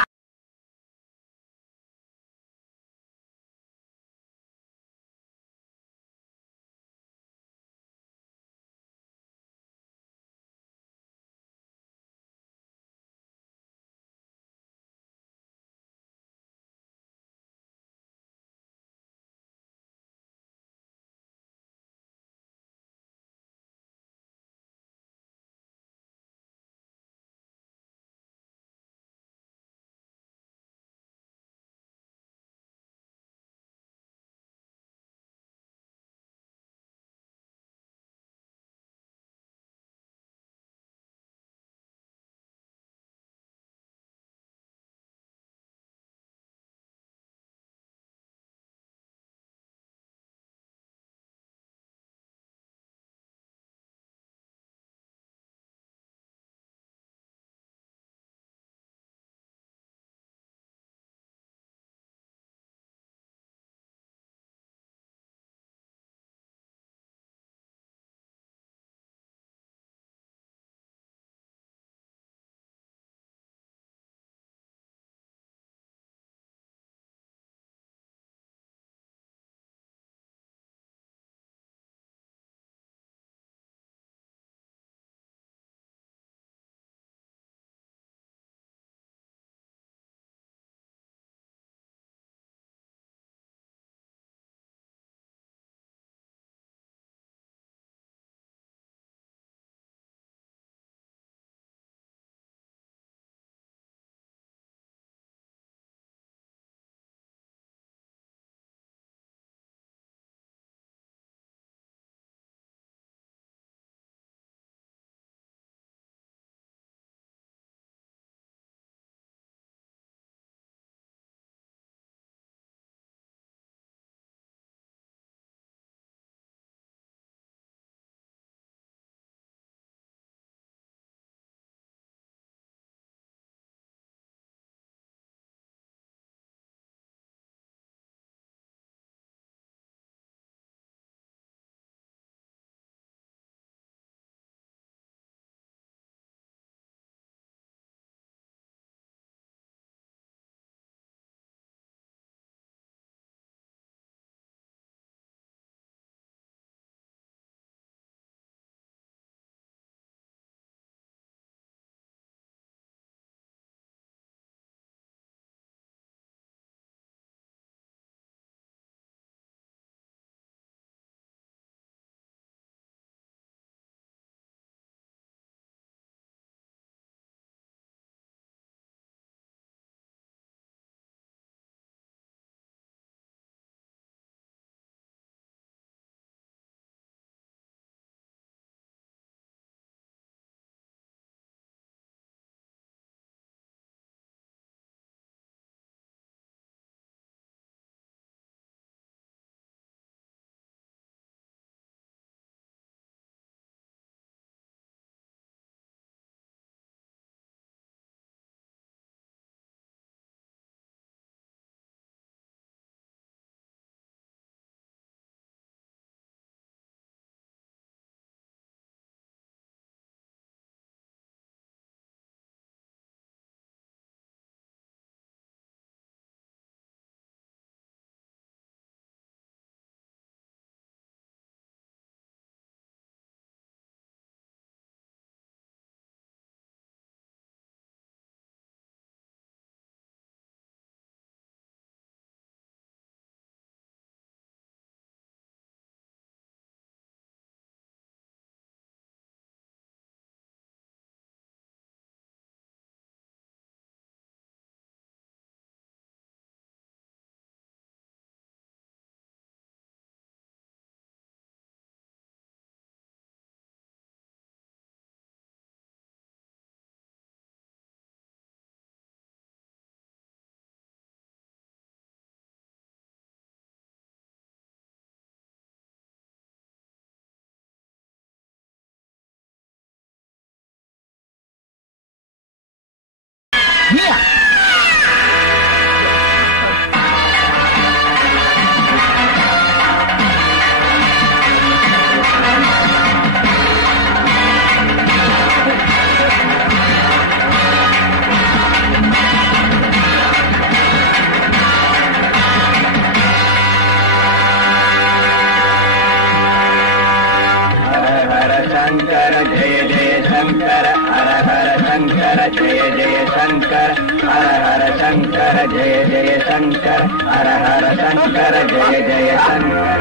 சங்கர ஜெய ஜெய சங்கர ஹர ஹர சங்கர ஜெய ஜெய சங்கர ஹர ஹர சங்கர ஜெய ஜெய சங்கர ஹர ஹர சங்கர ஜெய ஜெய சங்கர.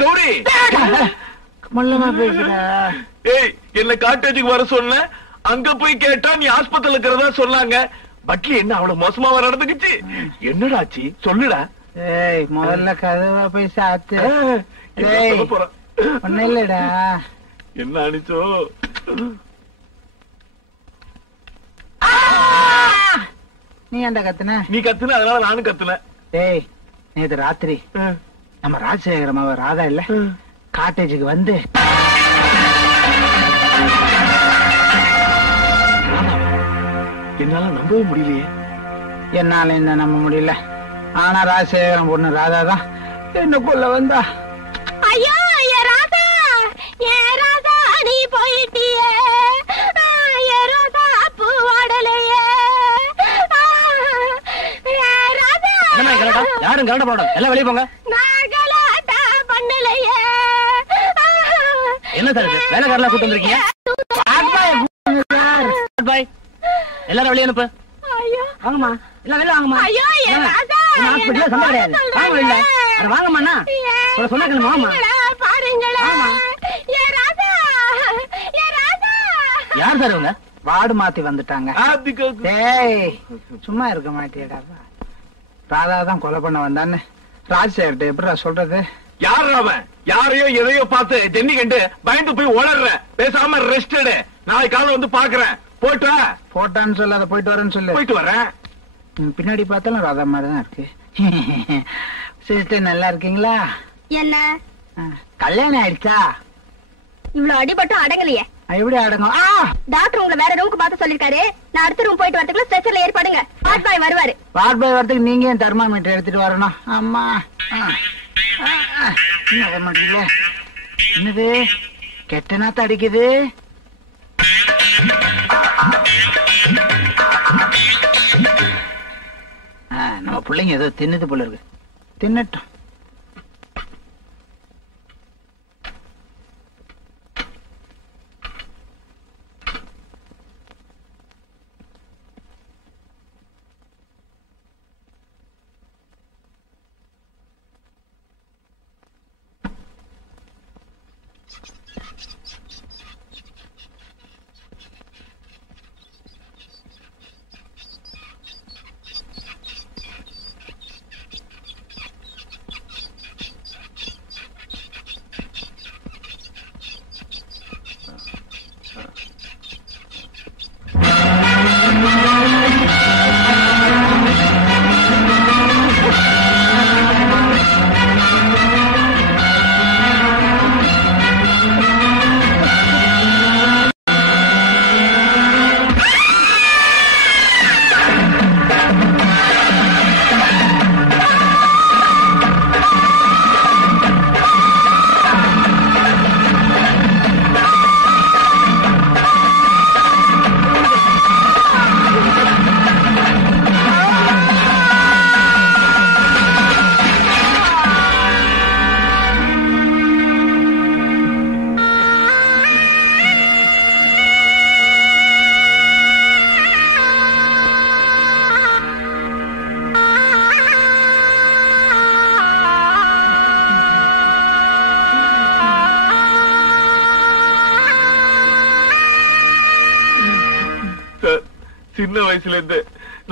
கௌரி மல்லமா பேசுற. ஏய், என்ன காட்டேஜுக்கு வர சொன்ன, அங்க போய் கேட்டா நீ ஆஸ்பத்திரியில இருக்கிறதா சொன்னாங்க. பட்லி என்ன அவ்வளவு மோசமா நடந்துக்குச்சு? என்னடாச்சு சொல்லுடா. ஏய், முதல்ல கதவா போய் சாத்து. ஒண்ணு இல்லடா. என்ன அடிச்சோ? நீ ஏன்டா கத்துன? நீ கத்துன, அதனால நானும் கத்துனேன். ஏய், நேத்து ராத்திரி நம்ம ராஜசேகரம் அவ ராதா இல்ல காட்டேஜுக்கு வந்து என்னால நம்பவே முடியலையே. என்னால என்ன நம்ப முடியல. ஆனா ராஜசேகரம் பொண்ணு ராதா தான் என்ன கொல்ல வந்தா. ஐயோ ராதா, ராதா நீ போயிட்டியே, ராதா பூ வாடலையே. யாரும் கரண்ட போட, எல்லாம் வெளியே போங்க. என்ன சார் இது? வேலைக்காரலாம் கூட்டு வந்திருக்கீங்க? எல்லாரும் வெளியே அனுப்பு. வாங்கம்மா, எல்லாம் வெளியே வாங்கம்மா. ஹாஸ்பிட்டல்ல சண்டை கிடையாது. வாங்க வெளியில. வாங்கம்மா, சொன்னா கேளுங்க. வாங்கம்மா. யார் சார் இவங்க? வார்டு மாத்தி வந்துட்டாங்க. ஏய், சும்மா இருக்க மாட்டியடா. ராதா தான் கொலை பண்ண வந்தான்னு ராஜசேகர்ட்ட எப்படிடா சொல்றது? யார் அவன்? யாரையோ எதையோ பார்த்து ஜென்னி கண்டு பயந்து போய் உளர்ற. பேசாம ரெஸ்ட் எடு. நாளைக்கு காலை வந்து பாக்குறேன். போயிட்டு வா. போட்டான்னு சொல்லு, அதை போயிட்டு வரேன்னு சொல்லு. போயிட்டு வரேன். பின்னாடி பார்த்தாலும் ராதா மாதிரி தான் இருக்கு. சிஸ்டர் நல்லா இருக்கீங்களா? என்ன கல்யாணம் ஆயிடுச்சா? இவ்வளவு அடிபட்டும் அடங்கலையே. எப்படி அடங்கும்? டாக்டர் உங்களை வேற ரூமுக்கு பார்த்து சொல்லிருக்காரு. நான் அடுத்த ரூம் போயிட்டு வரதுக்குள்ள ஸ்ட்ரெச்சர்ல ஏற்பாடுங்க. வார்ட் பாய் வருவாரு. வார்ட் பாய் வரதுக்கு நீங்க ஏன் தெர்மாமீட்டர் எடுத்துட்டு வரணும்? அம்மா, என்னது கெட்ட நாத்து அடிக்குது? நம்ம பிள்ளைங்க ஏதோ தின்னுது போல இருக்கு. தின்னட்டும். சின்ன வயசுல இருந்து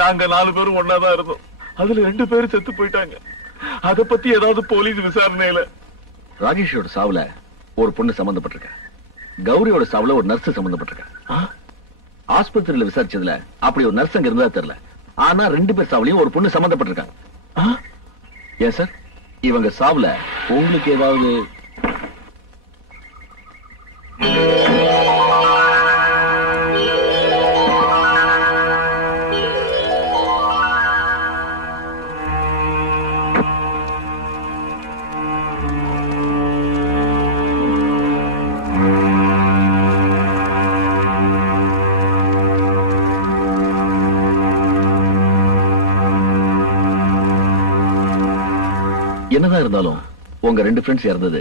நாங்க 4 பேரும் ஒன்னாதான் இருந்தோம். அதுல 2 பேரும் செத்து போயிட்டாங்க. அத பத்தி ஏதாவது போலீஸ் விசாரணையில? ராஜேஷோட சாவுல ஒரு பொண்ணு சம்பந்தப்பட்டிருக்க, கௌரியோட சாவுல ஒரு நர்ஸ் சம்பந்தப்பட்டிருக்க. ஆஸ்பத்திரியில விசாரிச்சதுல அப்படி ஒரு நர்ஸ் அங்க இருந்தா தெரியல. ஆனா 2 பேர் சாவுலயும் ஒரு பொண்ணு சம்பந்தப்பட்டிருக்காங்க. ஏன் சார் இவங்க சாவுல உங்களுக்கு ஏதாவது? என்னதான் இருந்தாலும் உங்க 2 ஃப்ரெண்ட்ஸ் இறந்தது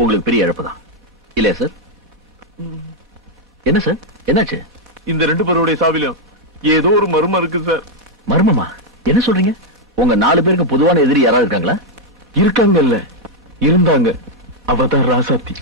உங்களுக்கு பெரிய இழப்பு தான் இல்லையா சார்? என்ன சார் என்னாச்சு? இந்த 2 பேருடைய சாவிலும் ஏதோ ஒரு மர்மம் இருக்கு சார். மர்மமா? என்ன சொல்றீங்க? உங்க 4 பேருக்கு பொதுவான எதிரி யாராவது இருக்காங்களா? இருக்காங்கல்ல, இருந்தாங்க. அவதான் ராசாத்தி.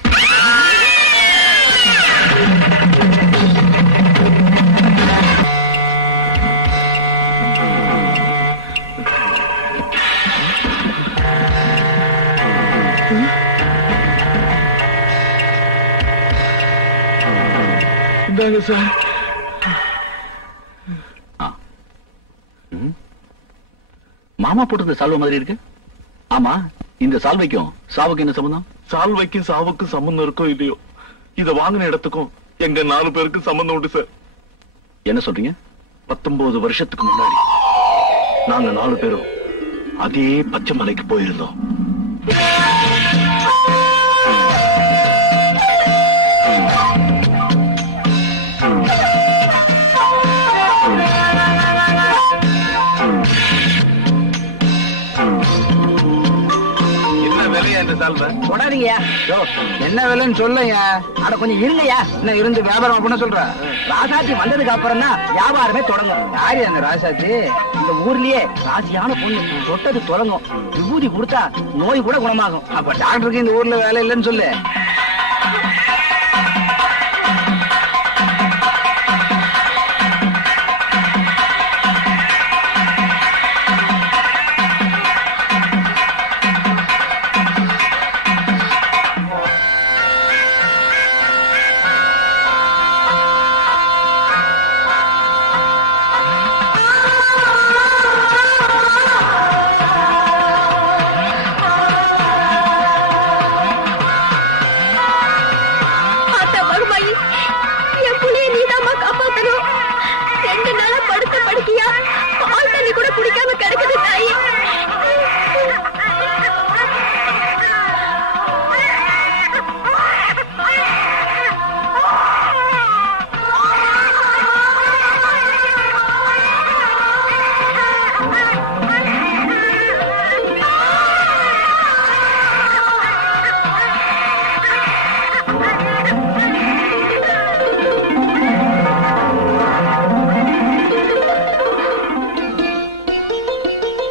சார் மாமா போட்டிருந்த சால்வை மாதிரி இருக்கு. ஆமா, இந்த சால்வைக்கும் சாவுக்கு என்ன சம்பந்தம்? சால்வைக்கும் சாவுக்கும் சம்பந்தம் இருக்கோ இல்லையோ, இத வாங்கின இடத்துக்கும் எங்க 4 பேருக்கு சம்பந்தம் உண்டு சார். என்ன சொல்றீங்க? 19 வருஷத்துக்கு முன்னாடி நாங்க 4 பேரும் அதே பச்சை மலைக்கு போயிருந்தோம். தொடாதீங்கயா. என்ன விலைன்னு சொல்லுங்க. அட கொஞ்சம் இருங்கயா. இன்னும் இருந்து வியாபாரம் அப்படின்னு சொல்ற. ராசாத்தி வந்ததுக்கு அப்புறம் தான் வியாபாரமே தொடங்கும். யாரு அந்த ராசாத்தி? இந்த ஊர்லயே ராசியான பொண்ணு. தொட்டது தொடங்கும். விபூதி கொடுத்தா நோய் கூட குணமாகும். அப்ப டாக்டருக்கு இந்த ஊர்ல வேலை இல்லைன்னு சொல்லு.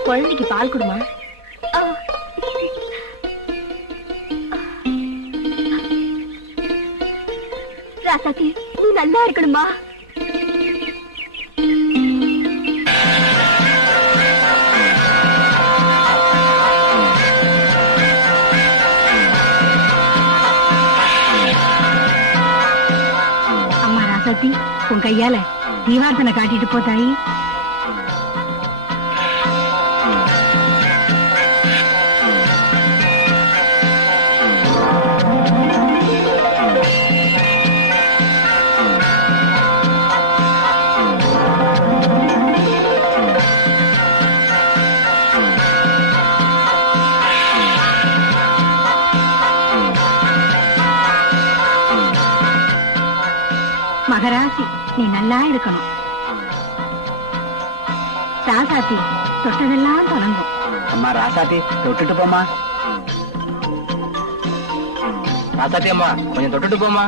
குழந்தைக்கு பால் கொடுமா. ராசாத்தி, நீ நல்லா இருக்கணுமா? அம்மா ராசாத்தி, உன் கையால தீவார்த்தனை காட்டிட்டு போதாயி. மகராசி, நீ நல்லா இருக்கணும். ராசாத்தி, தொட்டதெல்லாம் தொடங்கும். அம்மா ராசாத்தி, தொட்டுட்டு போமா. ராசாத்தி அம்மா, கொஞ்சம் தொட்டுட்டு போமா.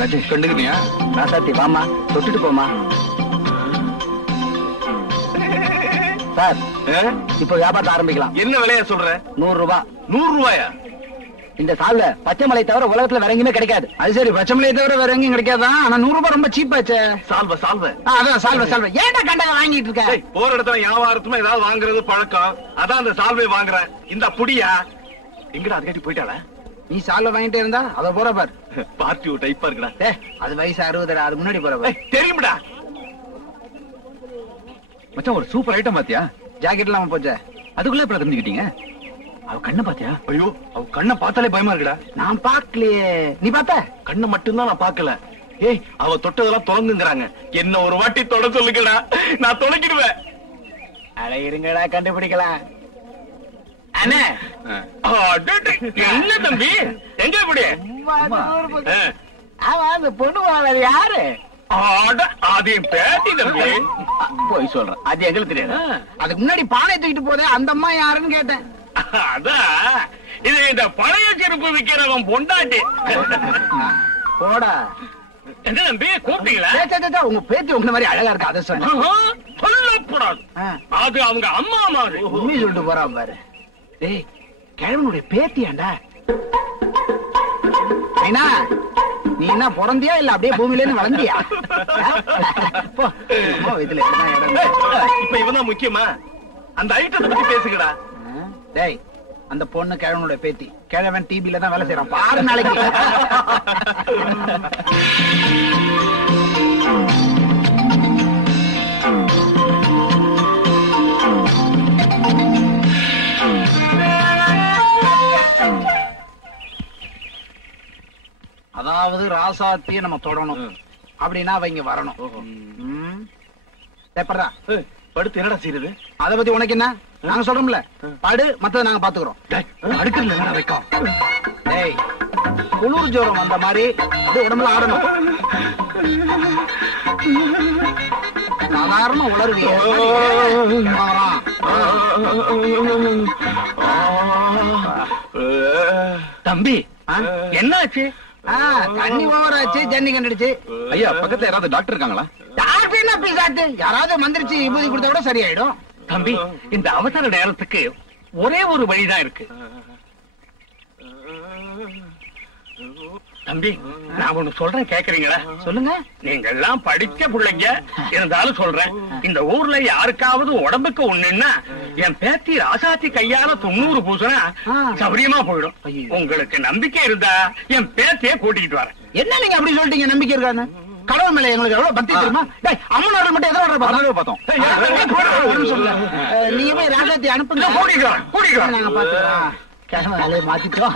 ராஜேஷ் கண்டுக்கிறியா? ராசாத்தி வாமா, தொட்டுட்டு போமா. சார், இப்ப வியாபாரத்தை ஆரம்பிக்கலாம். என்ன விலையா சொல்ற? 100 ரூபாய். 100 ரூபாயா? இந்த சால்வை பச்சை மலை தவிர உலகத்துல வேற எங்கேயுமே கிடைக்காது. அது சரி, பச்சை மலையை தவிர வேற எங்கேயும் கிடைக்காதான். ஆனா 100 ரூபாய் ரொம்ப சீப்பாச்சு. சால்வை சால்வை. அதான் சால்வை சால்வை. ஏன்டா கண்டதை வாங்கிட்டு இருக்க? போற இடத்துல வியாபாரத்துமா ஏதாவது வாங்குறது பழக்கம். அதான் அந்த சால்வை வாங்குறேன். இந்த புடியா எங்கடா அது கட்டி போயிட்டாள? நீ சால்வை வாங்கிட்டே இருந்தா அத போற பார். பார்ட்டி டைப்பா இருக்குடா. அது வயசு 60, அது முன்னாடி போற பார். தெரியும்டா மச்சான். ஒரு சூப்பர் ஐட்டம் பாத்தியா? ஜாக்கெட் இல்லாம போச்சே, அதுக்குள்ள இப்ப தெரிஞ்சுக்கிட்டீங்க. அவ கண்ணை பாத்தியா? ஐயோ, அவ கண்ணை பார்த்தாலே பயமா இருக்குடா. நான் பாக்கலையே, நீ பார்த்த? கண்ணை மட்டும்தான் நான் பாக்கல. ஏய், அவ தொட்டதெல்லாம் தொடங்குங்கிறாங்க. என்ன ஒரு வாட்டி தொட சொல்லுங்கடா, நான் தொடக்கிடுவேன். அட இருங்கடா, கண்டுபிடிக்கலாம். அண்ணே, என்ன தம்பி, எங்க இப்படி? அந்த பொண்ணு வாழ யாரு? அது பேட்டி தம்பி. போய் சொல்றேன், அது எங்களுக்கு தெரியாது. அதுக்கு முன்னாடி பானை தூக்கிட்டு போதே அந்த அம்மா யாருன்னு கேட்டேன். அதான் இது இந்த பழைய செருப்பு விக்கிறவன் பொண்டாட்டி. போடா. என்ன தம்பி கூப்பிட்டீங்களா? உங்க பேத்தி உங்க மாதிரி அழகா இருக்கு, அதை சொன்ன. சொல்லக்கூடாது, அது அவங்க அம்மா மாதிரி. உண்மை சொல்லிட்டு போறான் பாரு. டேய், கிழவனுடைய பேத்தியாண்டா. ஐனா, நீ என்ன பிறந்தியா இல்ல அப்படியே பூமியில இருந்து வளர்ந்தியா? இதுல இப்ப இவன் தான் முக்கியமா? அந்த ஐட்டத்தை பத்தி பேசுங்கடா. டேய், அந்த பொண்ணு கிழவனுடைய பேத்தி. கிழவன் டிபில தான் வேலை செய்யறான் பாரு நாளைக்கு. அதாவது ராசாத்திய நம்ம தொடணும் அப்படின்னா அவங்க வரணும். படுத்து என்னடா செய்யுது? அத பத்தி உனக்கு என்ன? நாங்க சொல்றோம்ல, படு, மத்தத நாங்க பாத்துக்கிறோம். அடுக்கல வைக்கும். டேய், குளிர் ஜோரம் வந்த மாதிரி உடம்புல ஆடணும். சாதாரண உளருவிய தம்பி, என்னாச்சு? தண்ணி ஓவராச்சு, ஜன்னி கண்டுடுச்சு. ஐயா, பக்கத்துல யாராவது டாக்டர் இருக்காங்களா? டாக்டர் என்ன பிசாட்டு? யாராவது மந்திரிச்சு விபூதி கொடுத்தா கூட சரியாயிடும். தம்பி, இந்த அவசர நேரத்துக்கு ஒரே ஒரு வழிதான் இருக்கு. தம்பி, நான் ஒண்ணு சொல்றேன், கேக்குறீங்களா? சொல்லுங்க. நீங்க எல்லாம் படிச்ச பிள்ளைங்க, இருந்தாலும் சொல்றேன். இந்த ஊர்ல யாருக்காவது உடம்புக்கு ஒண்ணுன்னா என் பேத்தி ராசாத்தி கையால 90 பூசனா சௌரியமா போயிடும். உங்களுக்கு நம்பிக்கை இருந்தா என் பேத்திய கூட்டிட்டு வரேன். என்ன நீங்க அப்படி சொல்லிட்டீங்க? நம்பிக்கை இருக்கான்னு? கடவுள் மேல எங்களுக்கு எவ்வளவு பக்தி தெரியுமா? அம்மனோட மட்டும் எதோ பார்த்தோம். நீங்க போய் ராசாத்தி அனுப்புங்க. கூட்டிட்டு நாங்க பாத்துக்கிறோம். கிழமை மாத்திட்டோம்.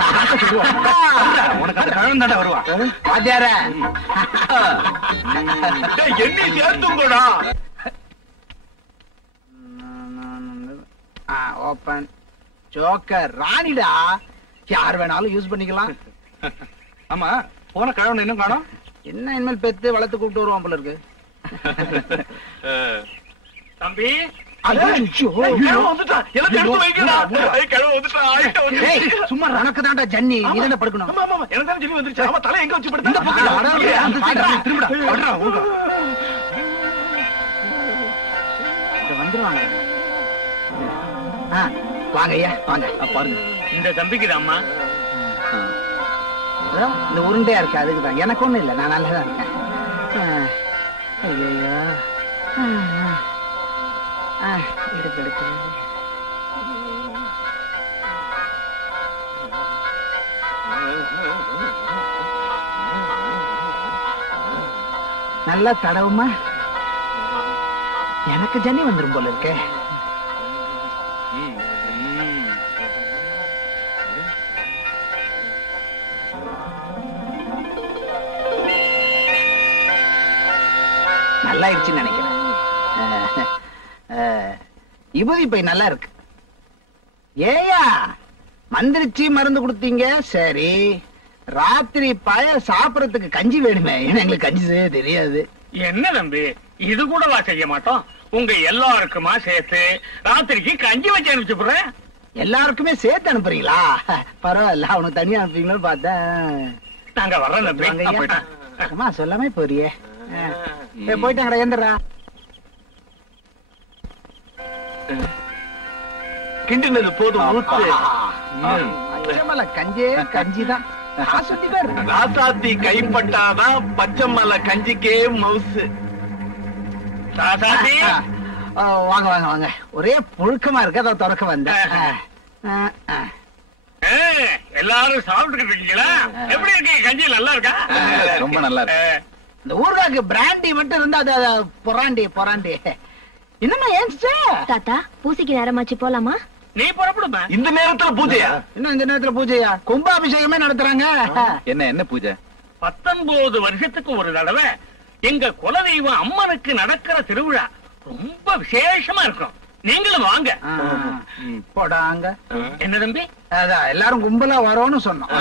வருவான். ஓபன் ஜோக்கர் ராணிடா, யார் வேணாலும் யூஸ் பண்ணிக்கலாம். ஆமா, போன கிழவன் இன்னும் காணோம். என்ன இனிமேல் பெத்து வளர்த்து கூப்பிட்டு வருவான் போல இருக்கு. தம்பி, சும்மா உனக்கு தான்டா ஜன்னி, நீ தானே படுக்கணும். தலை எங்க வச்சு வந்துருவாங்க. வாங்க ஐயா, வாங்க. பாருங்க, இந்த தம்பிக்கு அம்மா இந்த உருண்டையா இருக்கு, அதுக்குதான். எனக்கு ஒண்ணும் இல்லை, நான் நல்லாதான் இருக்கேன். ஐயோ, எடுத்து நல்லா தடவுமா. எனக்கு ஜன்னி வந்துரும் போல இருக்கே. நல்லா இருச்சுன்னு நினைக்கிறேன். விபூதி பை நல்லா இருக்கு. ஏயா மந்திரிச்சு மருந்து கொடுத்தீங்க, சரி. ராத்திரி பய சாப்பிடறதுக்கு கஞ்சி வேணுமே, ஏன்னா எங்களுக்கு கஞ்சி செய்ய தெரியாது. என்ன தம்பி, இது கூடவா செய்ய மாட்டோம்? உங்க எல்லாருக்குமா சேர்த்து ராத்திரிக்கு கஞ்சி வச்சு அனுப்பிச்சுடுறேன். எல்லாருக்குமே சேர்த்து அனுப்புறீங்களா? பரவாயில்ல, அவனுக்கு தனியா அனுப்புறீங்களு பார்த்தேன். நாங்க வர்றோம் தம்பி. அம்மா சொல்லாமே போறியே. போயிட்டாங்கடா, எந்திரா. கிண்டினது போதும். கஞ்சே கஞ்சிதான். ராசாத்தி கைப்பட்டாதான் பச்சைமலை கஞ்சிக்கே மவுசு. ராசாத்தி, வாங்க வாங்க வாங்க. ஒரே புழுக்கமா இருக்கு, அதை திறக்க வந்தேன். எல்லாரும் சாப்பிட்டுக்கிட்டு இருக்கீங்களா? எப்படி இருக்கீங்க? கஞ்சி நல்லா இருக்கா? ரொம்ப நல்லா இருக்கு. இந்த ஊர்காக்கு பிராண்டி மட்டும் இருந்தா அது பொறாண்டி பொறாண்டி. என்னம்மா ஏன்ச்சு? தாத்தா பூசைக்கு நேரமாச்சு போலாமா? நீ புறப்படுமா? இந்த நேரத்துல பூஜையா? இன்னும் இந்த நேரத்துல பூஜையா? கும்பாபிஷேகமே நடத்துறாங்க. என்ன பூஜை? 19 வருஷத்துக்கு ஒரு தடவை எங்க குலதெய்வம் அம்மனுக்கு நடக்கிற திருவிழா ரொம்ப விசேஷமா இருக்கும். நீங்களும் வாங்க. போடாங்க. என்ன தம்பி? அதான் எல்லாரும் கும்பலா வரோன்னு சொன்னோம்.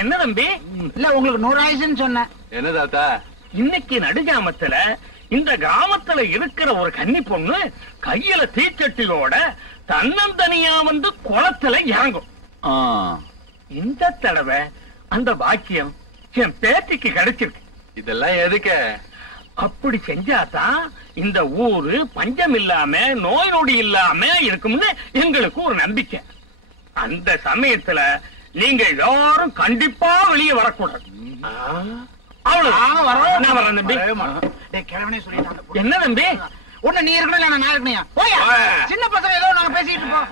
என்ன தம்பி? இல்ல உங்களுக்கு 100 ஆயிடுச்சுன்னு சொன்னேன். என்ன தாத்தா? இன்னைக்கு நடுஜாமத்துல இந்த கிராமத்துல இருக்கிற ஒரு கன்னி பொண்ணு கையில தீச்சட்டியோட தன்னந்தனியா வந்து குளத்துல இறங்கும். இந்த தடவை அந்த பாக்கியம் என் பேத்திக்கு கிடைச்சிருக்கு. இதெல்லாம் எதுக்கு? அப்படி செஞ்சாதான் இந்த ஊரு பஞ்சம் இல்லாம நோய் நொடி இல்லாம இருக்கும்னு எங்களுக்கு ஒரு நம்பிக்கை. அந்த சமயத்துல நீங்க எல்லாரும் கண்டிப்பா வெளியே வரக்கூடாது. அவ்வளவு தம்பி. என்ன தம்பி? ஒண்ணு நீ இருக்கணும் இல்ல நான் இருக்கணும். போயா சின்ன பசங்க ஏதோ நாங்க பேசிட்டு இருப்போம்.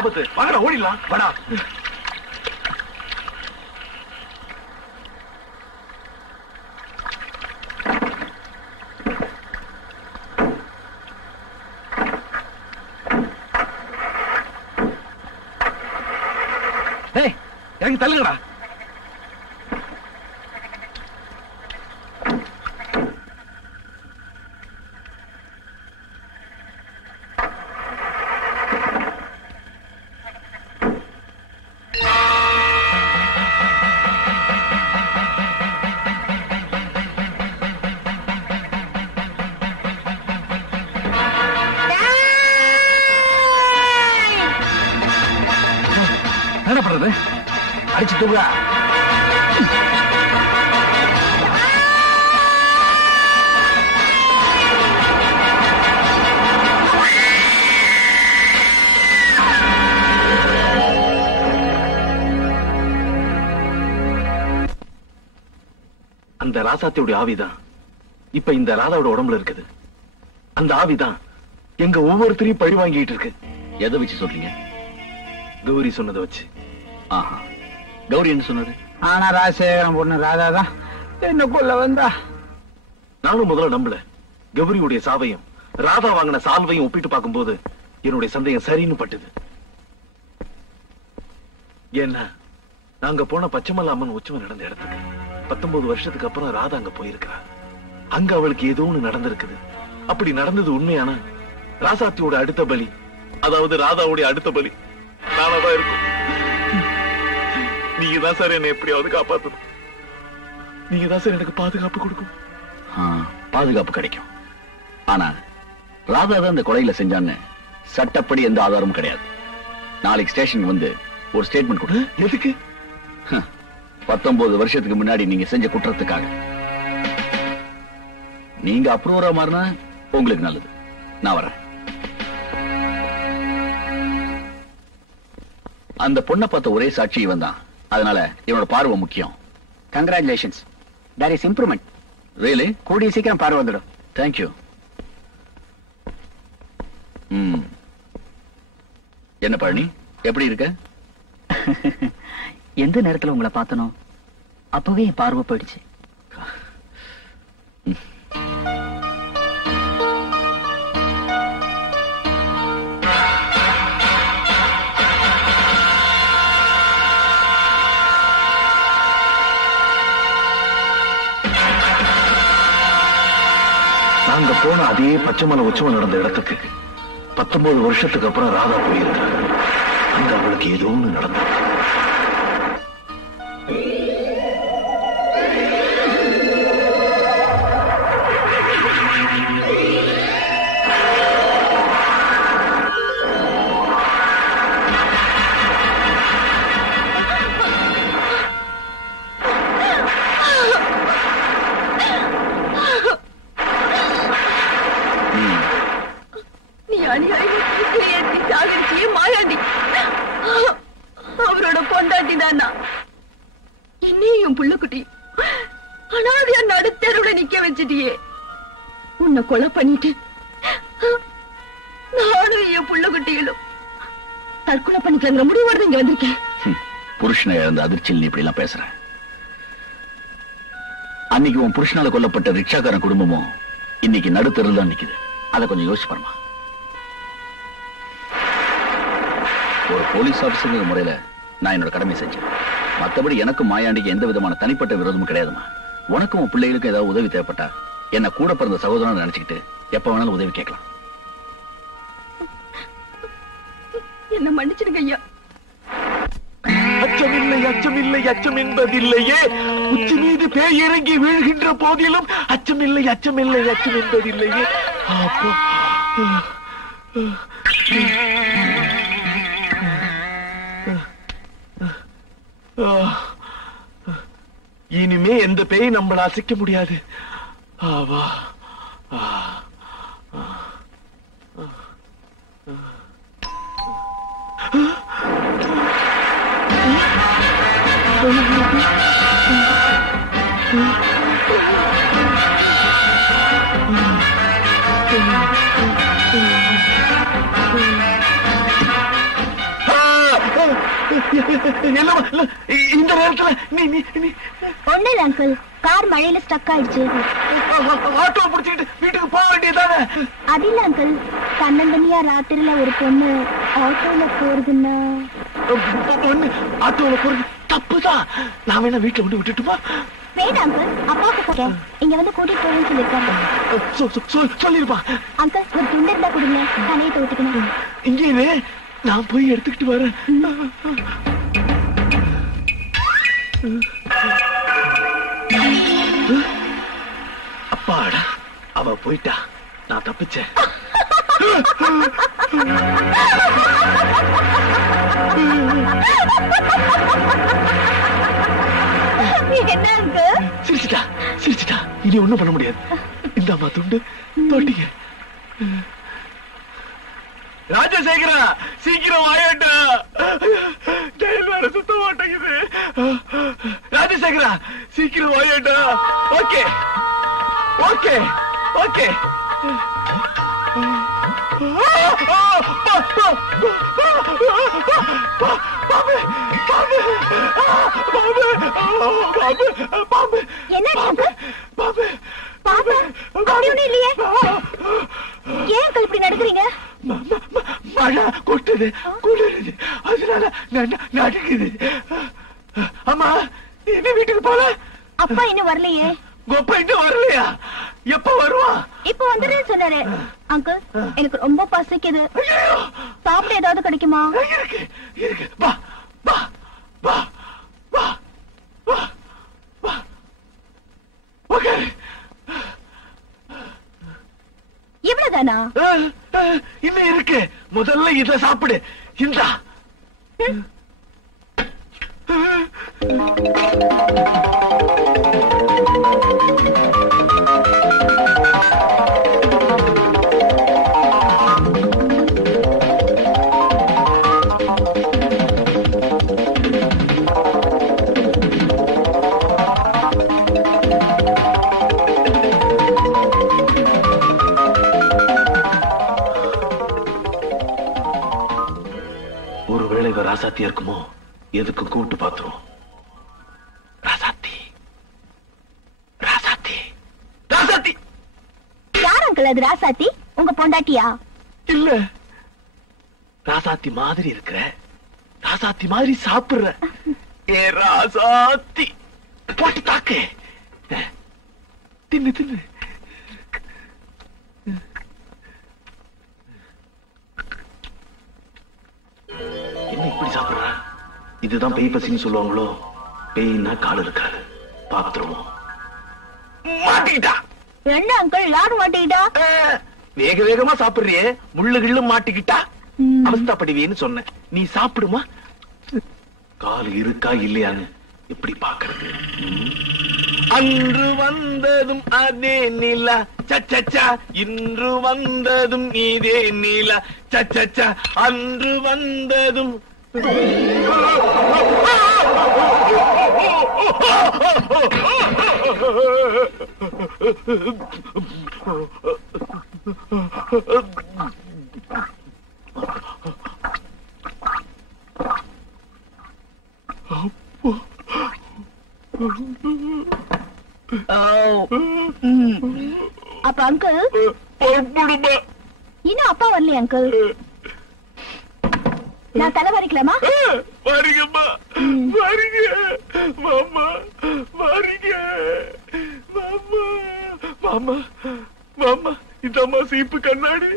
ஆபத்து. வாங்கடா ஓடிடலாம். வாடா. டேய் இறங்கி தள்ளுங்கடா. என்ன பண்றது? அடிச்சு தூக்குடா. அந்த ராசாத்தியோட ஆவிதான் இப்ப இந்த ராதாவோட உடம்புல இருக்குது. அந்த ஆவிதான் எங்க ஒவ்வொருத்தரையும் பழி வாங்கிட்டு இருக்கு. எதை வச்சு சொல்றீங்க? கௌரி சொன்னதை வச்சு. ஆஹா, கௌரி என்ன சொன்னது? ஆனா ராஜசேகரன் பொண்ணு ராதாதான் என்ன கொல்ல வந்தா. நானும் முதல்ல நம்பல. கௌரியுடைய சாவையும் ராதா வாங்கின சால்வையும் ஒப்பிட்டு பார்க்கும்போது என்னுடைய சந்தேகம் சரின்னு பட்டுது. ஏன்னா நாங்க போன பச்சைமலை அம்மன் உற்சவம் நடந்த இடத்துக்கு 19 வருஷத்துக்கு அப்புறம் ராதா அங்க போயிருக்கிறா. அங்க அவளுக்கு ஏதோ ஒண்ணு நடந்திருக்குது. அப்படி நடந்தது உண்மையான ராசாத்தியோட அடுத்த பலி, அதாவது ராதாவுடைய அடுத்த பலி நானாதான் இருக்கும். நீங்க தான் சார் என்னை எப்படியாவது காப்பாத்தணும். நீங்க தான் சார் எனக்கு பாதுகாப்பு கொடுக்கும். பாதுகாப்பு கிடைக்கும். ஆனா ராதா தான் இந்த கொலையில செஞ்சான்னு சட்டப்படி எந்த ஆதாரமும் கிடையாது. நாளைக்கு ஸ்டேஷனுக்கு வந்து ஒரு ஸ்டேட்மெண்ட் கொடு. எதுக்கு? 19 வருஷத்துக்கு முன்னாடி நீங்க செஞ்ச குற்றத்துக்காக. நீங்க அப்ரூவரா மாறினா உங்களுக்கு நல்லது. நான் வரேன். அந்த பொண்ணை பார்த்த ஒரே சாட்சி இவன் தான். அதனால இவனோட பார்வை முக்கியம். Congratulations, there is improvement. Really? கூடிய சீக்கிரம் பார்வை வந்துடும். தேங்க்யூ. என்ன பழனி, எப்படி இருக்க? எந்த நேரத்துல உங்களை பார்த்தனோ அப்பவே என் பார்வை போயிடுச்சு. நாங்க போன அதே பச்சைமலை உற்சவம் நடந்த இடத்துக்கு 19 வருஷத்துக்கு அப்புறம் ராதா போயிருக்கிறாங்க. அங்க அவளுக்கு ஏதோ ஒண்ணு நடந்தது. அவரோட பொண்டாட்டி தானா என்னையும் புள்ளுக்குட்டி அனாதையா நடுத்தருவுல நிக்க வச்சிட்டியே. உன்னை கொலை பண்ணிட்டு நானும் என் புள்ளுக்குட்டிகளும் தற்கொலை பண்ணிக்கலாங்கிற முடிவோடு இங்க வந்திருக்கேன். புருஷனை இழந்த அதிர்ச்சியில் நீ இப்படி எல்லாம் பேசுற. அன்னைக்கு உன் புருஷனால கொல்லப்பட்ட ரிக்ஷாக்காரன் குடும்பமும் இன்னைக்கு நடுத்தருல தான் நிக்குது. அதை கொஞ்சம் யோசிச்சு பாருமா. ஒரு போலீஸ் ஆபீசர் முறையில நான் என்னோட கடமை செஞ்சேன். மற்றபடி எனக்கும் மாயாண்டிக்கு எந்த விதமான தனிப்பட்ட விரோதமும் கிடையாதுமா. உனக்கும் உன் பிள்ளைகளுக்கும் ஏதாவது உதவி தேவைப்பட்டா என்ன கூட பிறந்த சகோதரன் நினைச்சுக்கிட்டு எப்ப வேணாலும் உதவி கேட்கலாம். என்ன மன்னிச்சிடுங்க ஐயா. அச்சமில்லை, அச்சமில்லை, அச்சம் என்பதில்லையே. உச்சி மீது பேய் இறங்கி வீழ்கின்ற போதிலும் அச்சமில்லை, அச்சமில்லை, அச்சம் என்பதில்லையே. இனிமே எந்த பேய் நம்மள அசைக்க முடியாது. ஆவா. இந்த நேரத்துல நீ நீ நீ ஒண்ணு இல்ல அங்கிள், கார் மழையில ஸ்டக் ஆயிடுச்சு. ஆட்டோ பிடிச்சிட்டு வீட்டுக்கு போக வேண்டியதானே? அது இல்ல அங்கிள், தன்னந்தனியா ராத்திரில ஒரு பொண்ணு ஆட்டோல போறதுன்னா பொண்ணு ஆட்டோல போறது தப்புதான். நான் வேணா வீட்டுல வந்து விட்டுட்டுமா? வேண்டாம் அங்கிள், அப்பாவுக்கு போறேன், இங்க வந்து கூட்டிட்டு போறேன்னு சொல்லிருக்காங்க. சொல்லிருப்பா. அங்கிள் ஒரு துண்டு இருந்தா கொடுங்க, தலையை தோத்துக்கணும். இங்கே நான் போய் எடுத்துக்கிட்டு வரேன். அப்பாடா, அவ போயிட்டா, நான் தப்பிச்சேன். என்ன அங்கிள்? சிரிச்சிட்டா, இனி ஒண்ணும் பண்ண முடியாது. இந்த அம்மா துண்டு தோட்டிங்க. ராஜசேகரா, சீக்கிரம் வாயட்டா, சுத்த மாட்டேங்குது. ராஜசேகரா, சீக்கிரம் வாயட்டா. Okay okay okay. ஏன் இப்படி நடக்கிறீங்க? மழை கொட்டுது, குளிருது, அதனால நடுக்குது. அம்மா, என்ன வீட்டுக்கு போல? அப்பா இன்னும் வரலையே. கொப்பா இன்னும் வரலையா? எப்ப வருவா? இப்ப வந்துடுன்னு சொன்னாரு. அங்கிள், எனக்கு ரொம்ப பசிக்குது, சாப்பிட ஏதாவது கிடைக்குமா? இருக்கு இருக்கு, வா வா வா வா வா வா. ஓகே, இவ்வளவுதானா? இன்னும் இருக்கு. முதல்ல இத சாப்பிடு. இந்தா. ராசாத்தியா இருக்குமோ? எதுக்கு கூட்டு பாத்துரும். ராசாத்தி ராசாத்தி ராசாத்தி. யார் அங்கிள் அது ராசாத்தி? உங்க பொண்டாட்டியா? இல்ல, ராசாத்தி மாதிரி இருக்கிற, ராசாத்தி மாதிரி சாப்பிடுற. ஏ ராசாத்தி, போட்டு தாக்கு, தின்னு தின்னு. என்ன இப்படி சாப்பிடுற? இதுதான் பேய் பசின்னு சொல்லுவாங்களோ? பேய்னா கால் இருக்காது, பாத்துருவோம். மாட்டிக்கிட்டா. என்ன அங்கிள், யாரு மாட்டிக்கிட்டா? வேக வேகமா சாப்பிடுறியே, முள்ளு கிள்ளு மாட்டிக்கிட்டா அவஸ்தாப்படுவேன்னு சொன்னேன். நீ சாப்பிடுமா? கால் இருக்கா இல்லையான்னு எப்படி பாக்குறது? அன்று வந்ததும் அதே நிலா சச்சா, இன்று வந்ததும் இதே நிலா சச்சா, அன்று வந்ததும். அப்ப அங்கிள் இன்னும் அப்பா வரலையா அங்கிள்? நான் தலை வரைக்கலாமா? வாரிங்கம்மா, வாரிங்க மாமா, வாரிங்க மாமா. மாமா மாமா, இதம்மா சீப்பு கண்ணாடி.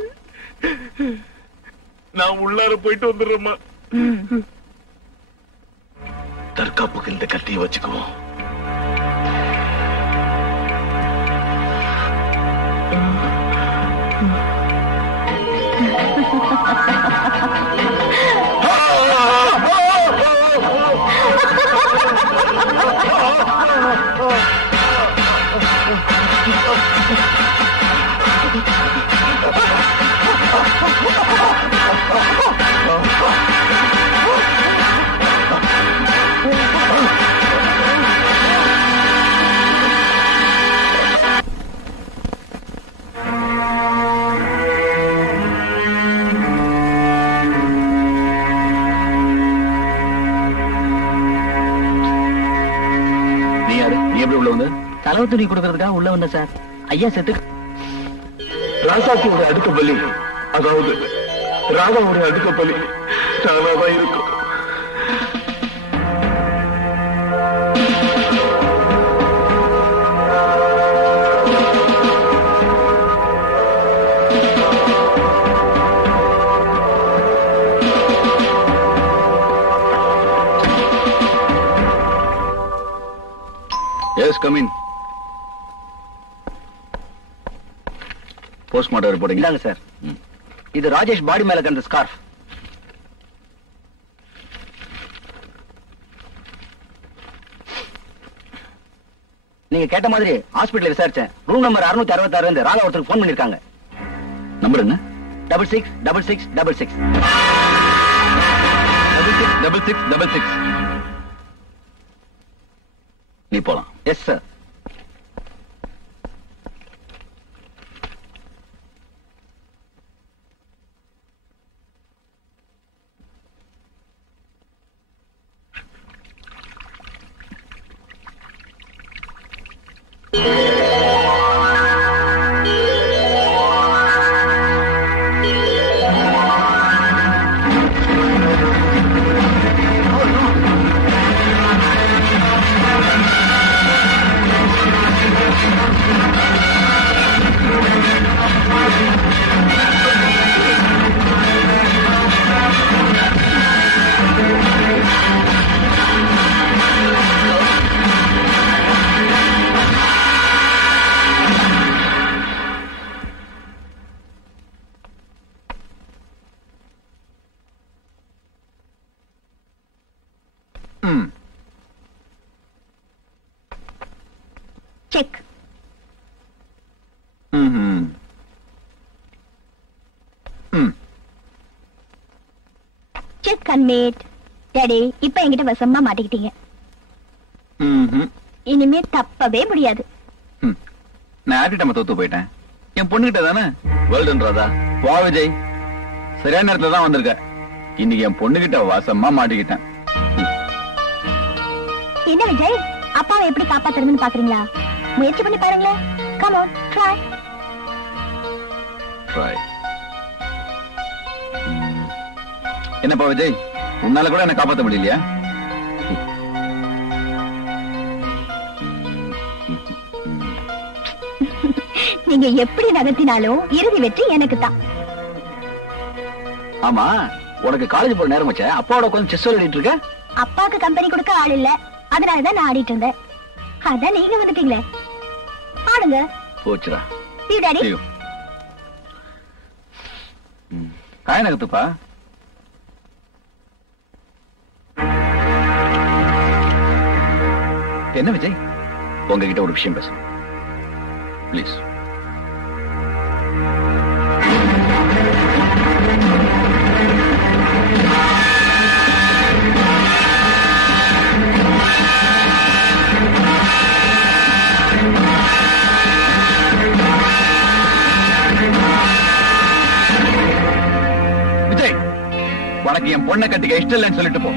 நான் உள்ளார போயிட்டு வந்துடுறேம்மா. தற்காப்புக்கு இந்த கத்தியை வச்சுக்குவோம். நீ எப்படி உள்ள வந்து? செலவு துணி கொடுக்கறதுக்காக உள்ள வந்த சார். ஐயா செத்து ராசாத்தியோட அடுத்த பலி, அதாவது ராதாவோட அடுத்த பலி ராதாதான் இருக்கும். Yes, come in. Postmortem report இல்லாங்க சார். இது ராஜேஷ் பாடி மேல கண்ட ஸ்கார்ஃப். நீங்க கேட்ட மாதிரி ஹாஸ்பிடல்ல விசாரிச்சேன். ரூம் நம்பர் 666 இருந்து ராதா ஒருத்தருக்கு போன் பண்ணிருக்காங்க. நம்பர் என்ன? 666666. 666666. நீ போலாம். Yes sir. Check. Check conveyed. Daddy, இப்ப என்கிட்ட வசமா மாட்டிக்கிட்டீங்க. இனிமே தப்பவே முடியாது. நான் ஆட்டிட்டம தோத்து போயிட்டேன். என் பொண்ணுகிட்ட தானே. வேல்டன் ராதா. வா விஜய், சரியான நேரத்துல தான் வந்திருக்க. இன்னைக்கு என் பொண்ணுகிட்ட வசமா மாட்டிக்கிட்டேன். என்ன விஜய், அப்பாவை எப்படி காப்பாத்துறதுன்னு பாக்குறீங்களா? முயற்சி பண்ணி பாருங்களேன். Come on, try. என்னப்பா விஜய், உன்னால கூட என்ன காப்பாத்த முடியலையா? நீங்க எப்படி நகர்த்தினாலும் இறுதி வெற்றி எனக்கு தான். ஆமா, உனக்கு காலேஜ் போற நேரம் வச்ச அப்பாவோட உட்கார்ந்து செஸ் விளையாடிட்டு இருக்க. அப்பாவுக்கு கம்பெனி கொடுக்க ஆள் இல்ல, அதனாலதான் நான் ஆடிட்டு இருந்தேன். அதான் நீங்க வந்துட்டீங்களே, ஆடுங்க. போச்சுடா. See you, Daddy. See you. காய நகத்துப்பா. என்ன விஜய், உங்ககிட்ட ஒரு விஷயம் பேசணும். ப்ளீஸ். விஜய், உனக்கு என் பொண்ணை கட்டிக்க இஷ்டம் இல்லைன்னு சொல்லிட்டு போ.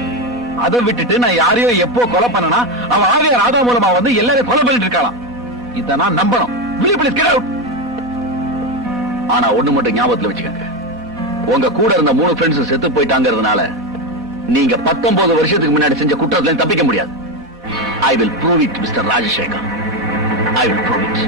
அதை விட்டுட்டு நான் யாரையோ எப்போ கொலை பண்ணனா அவன் ஆவிய ராதா மூலமா வந்து எல்லாரையும் கொலை பண்ணிட்டு இருக்கலாம். இத நான் நம்பணும். ஆனா ஒண்ணு மட்டும் ஞாபகத்துல வச்சுக்கங்க, உங்க கூட இருந்த 3 ஃப்ரெண்ட்ஸ் செத்து போயிட்டாங்கிறதுனால நீங்க 19 வருஷத்துக்கு முன்னாடி செஞ்ச குற்றத்துல தப்பிக்க முடியாது. I will prove it mister Rajasekhar. I will prove it.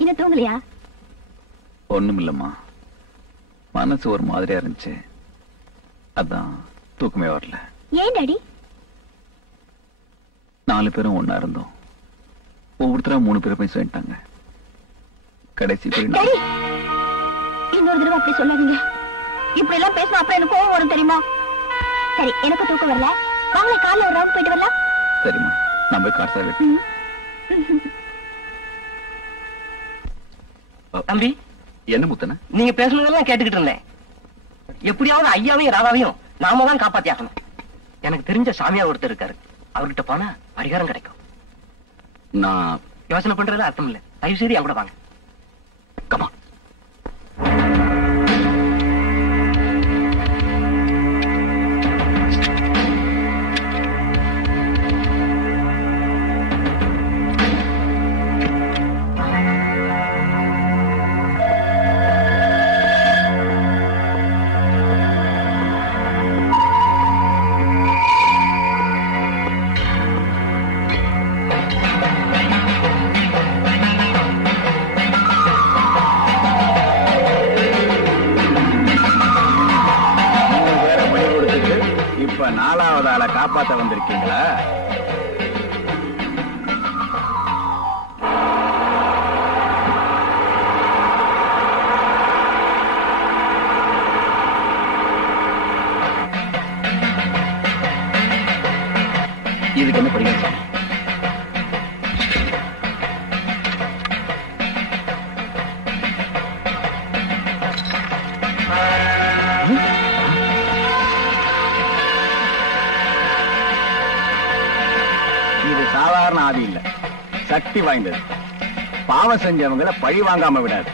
இன்னும் தூங்கலையா? ஒண்ணும் இல்லம்மா, மனசு ஒரு மாதிரியா இருந்துச்சு, அதான் தூக்கமே வரல. ஏன் டாடி? 4 பேரும் ஒன்னா இருந்தோம், ஒவ்வொருத்தரா 3 பேரை போய் சொல்லிட்டாங்க. கடைசி டாடி, இன்னொரு தடவை அப்படி சொல்லாதீங்க. இப்படி எல்லாம் பேசினா அப்புறம் எனக்கு கோவம் வரும் தெரியுமா? சரி, எனக்கு தூக்கம் வரல, வாங்களே காலைல ஒரு ரவுண்ட் போயிட்டு வரலாம். சரிம்மா, நான் போய் கார் சார். தம்பி, என்ன முத்தன? நீங்க பேசுனதெல்லாம் கேட்டுக்கிட்டு இருந்தேன். எப்படியாவது ஐயாவையும் ராதாவையும் நாம தான் காப்பாத்தி ஆகணும். எனக்கு தெரிஞ்ச சாமியா ஒருத்தர் இருக்காரு, அவர்கிட்ட போனா பரிகாரம் கிடைக்கும். நான் யோசனை பண்றதுல அர்த்தம் இல்ல, தயவு செய்து என் கூட வாங்க. கமா. இப்ப 4வது ஆளை காப்பாத்த வந்திருக்கீங்களா? இதுக்கு என்ன பரிகாரம்? இது சாதாரண ஆவி இல்ல, சக்தி வாய்ந்தது. பாவம் செஞ்சவங்களை பழி வாங்காம விடாது.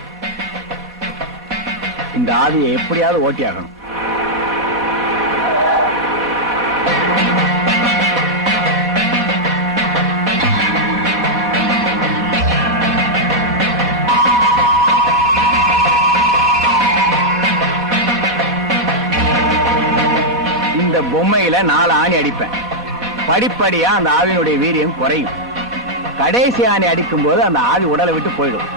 இந்த ஆவியை எப்படியாவது ஓட்டி ஆகணும். இந்த பொம்மையில 4 ஆணி அடிப்பேன். படிப்படியா அந்த ஆவியினுடைய வீரியம் குறையும். கடைசி ஆணி அடிக்கும் போது அந்த ஆவி உடலை விட்டு போயிடும்.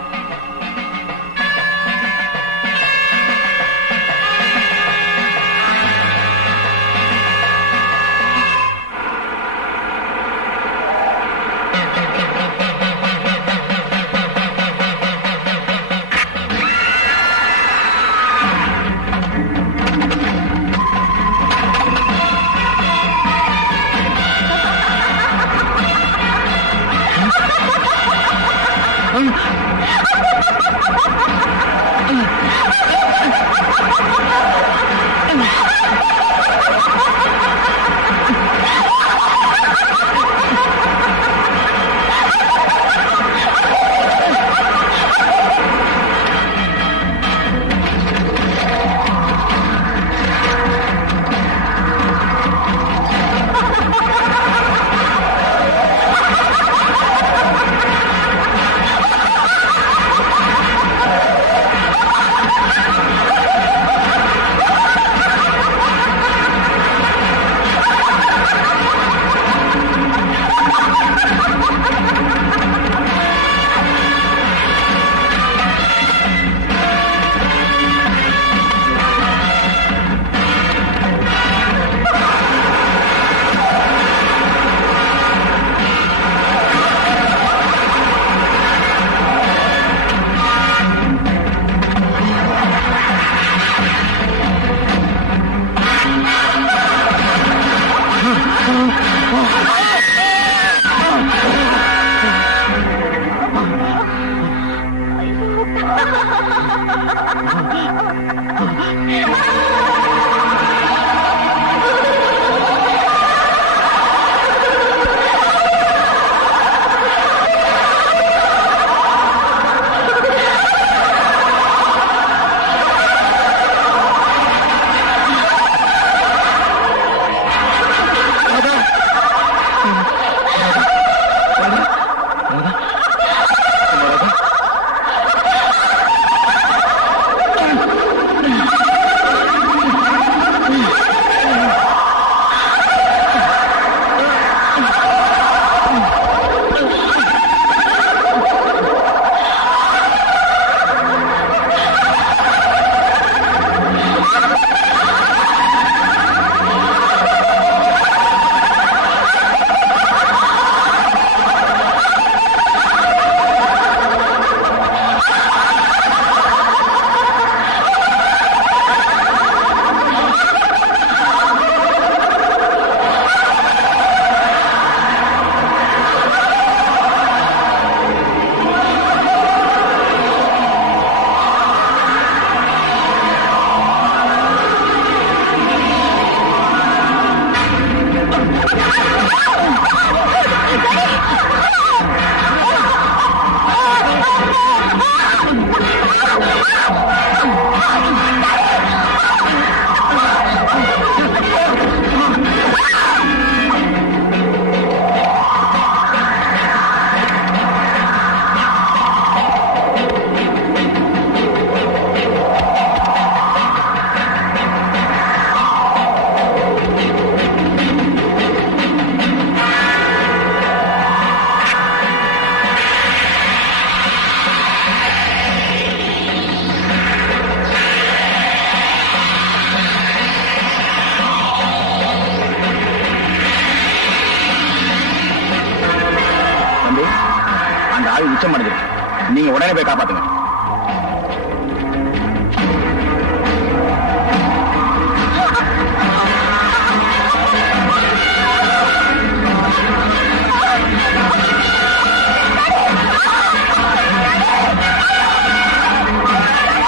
உடனே போய் காப்பாத்துங்க.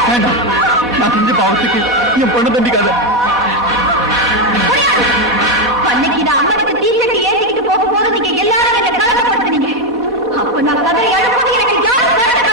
வேண்டாம், நான் செஞ்ச பாவத்துக்கு என் பொண்ணு தண்டிக்காத. அன்னைக்கு நான் அம்மனுக்கு தீர்த்து ஏற்றிக்கிட்டு போக போது நீங்க எல்லாரும் என்ன கலக்கப்படுத்துறீங்க. அப்ப நான் கதை எழுப்பது எனக்கு யாரும் காரணம்.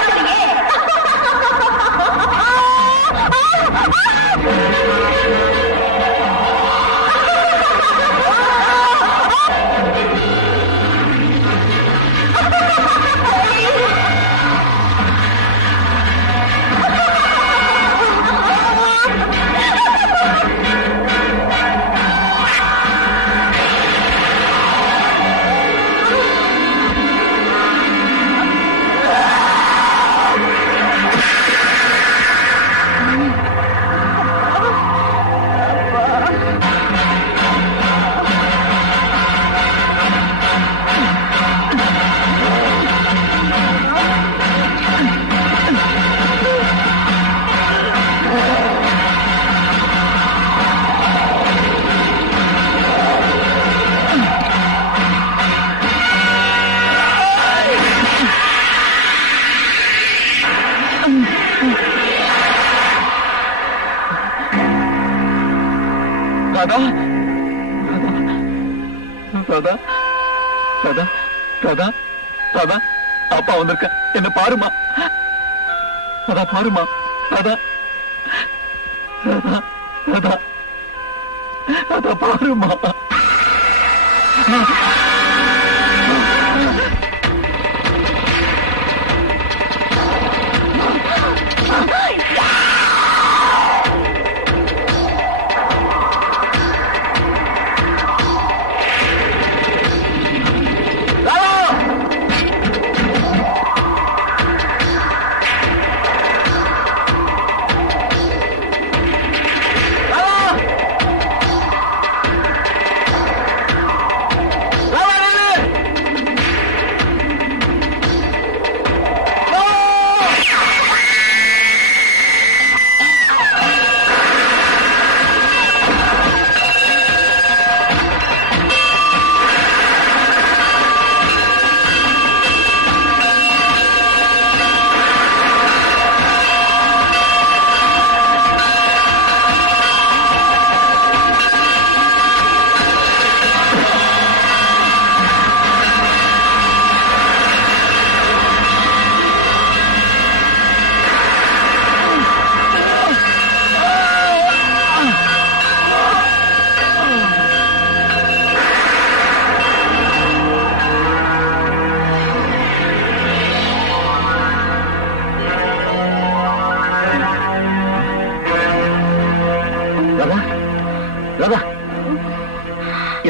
ராதா, ராதா, ராதா, ராதா, ராதா, அப்பா வந்திருக்க, என்ன பாருமா. ராதா பாருமா. ராதா, ராதா, ராதா, ராதா பாருமா. ராதா,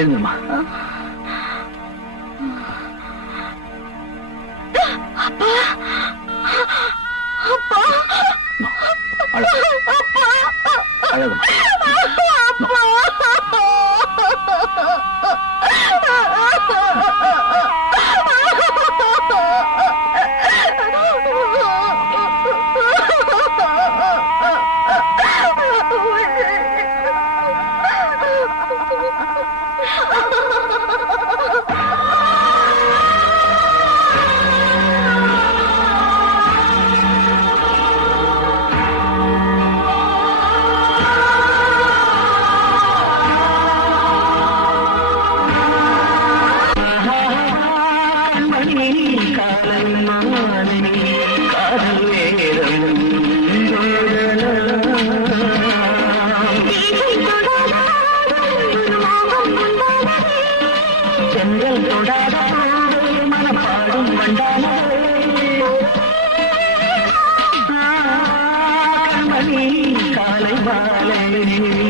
எழுந்துமா. அப்பா, அப்பா, அழகு. காலை மாலை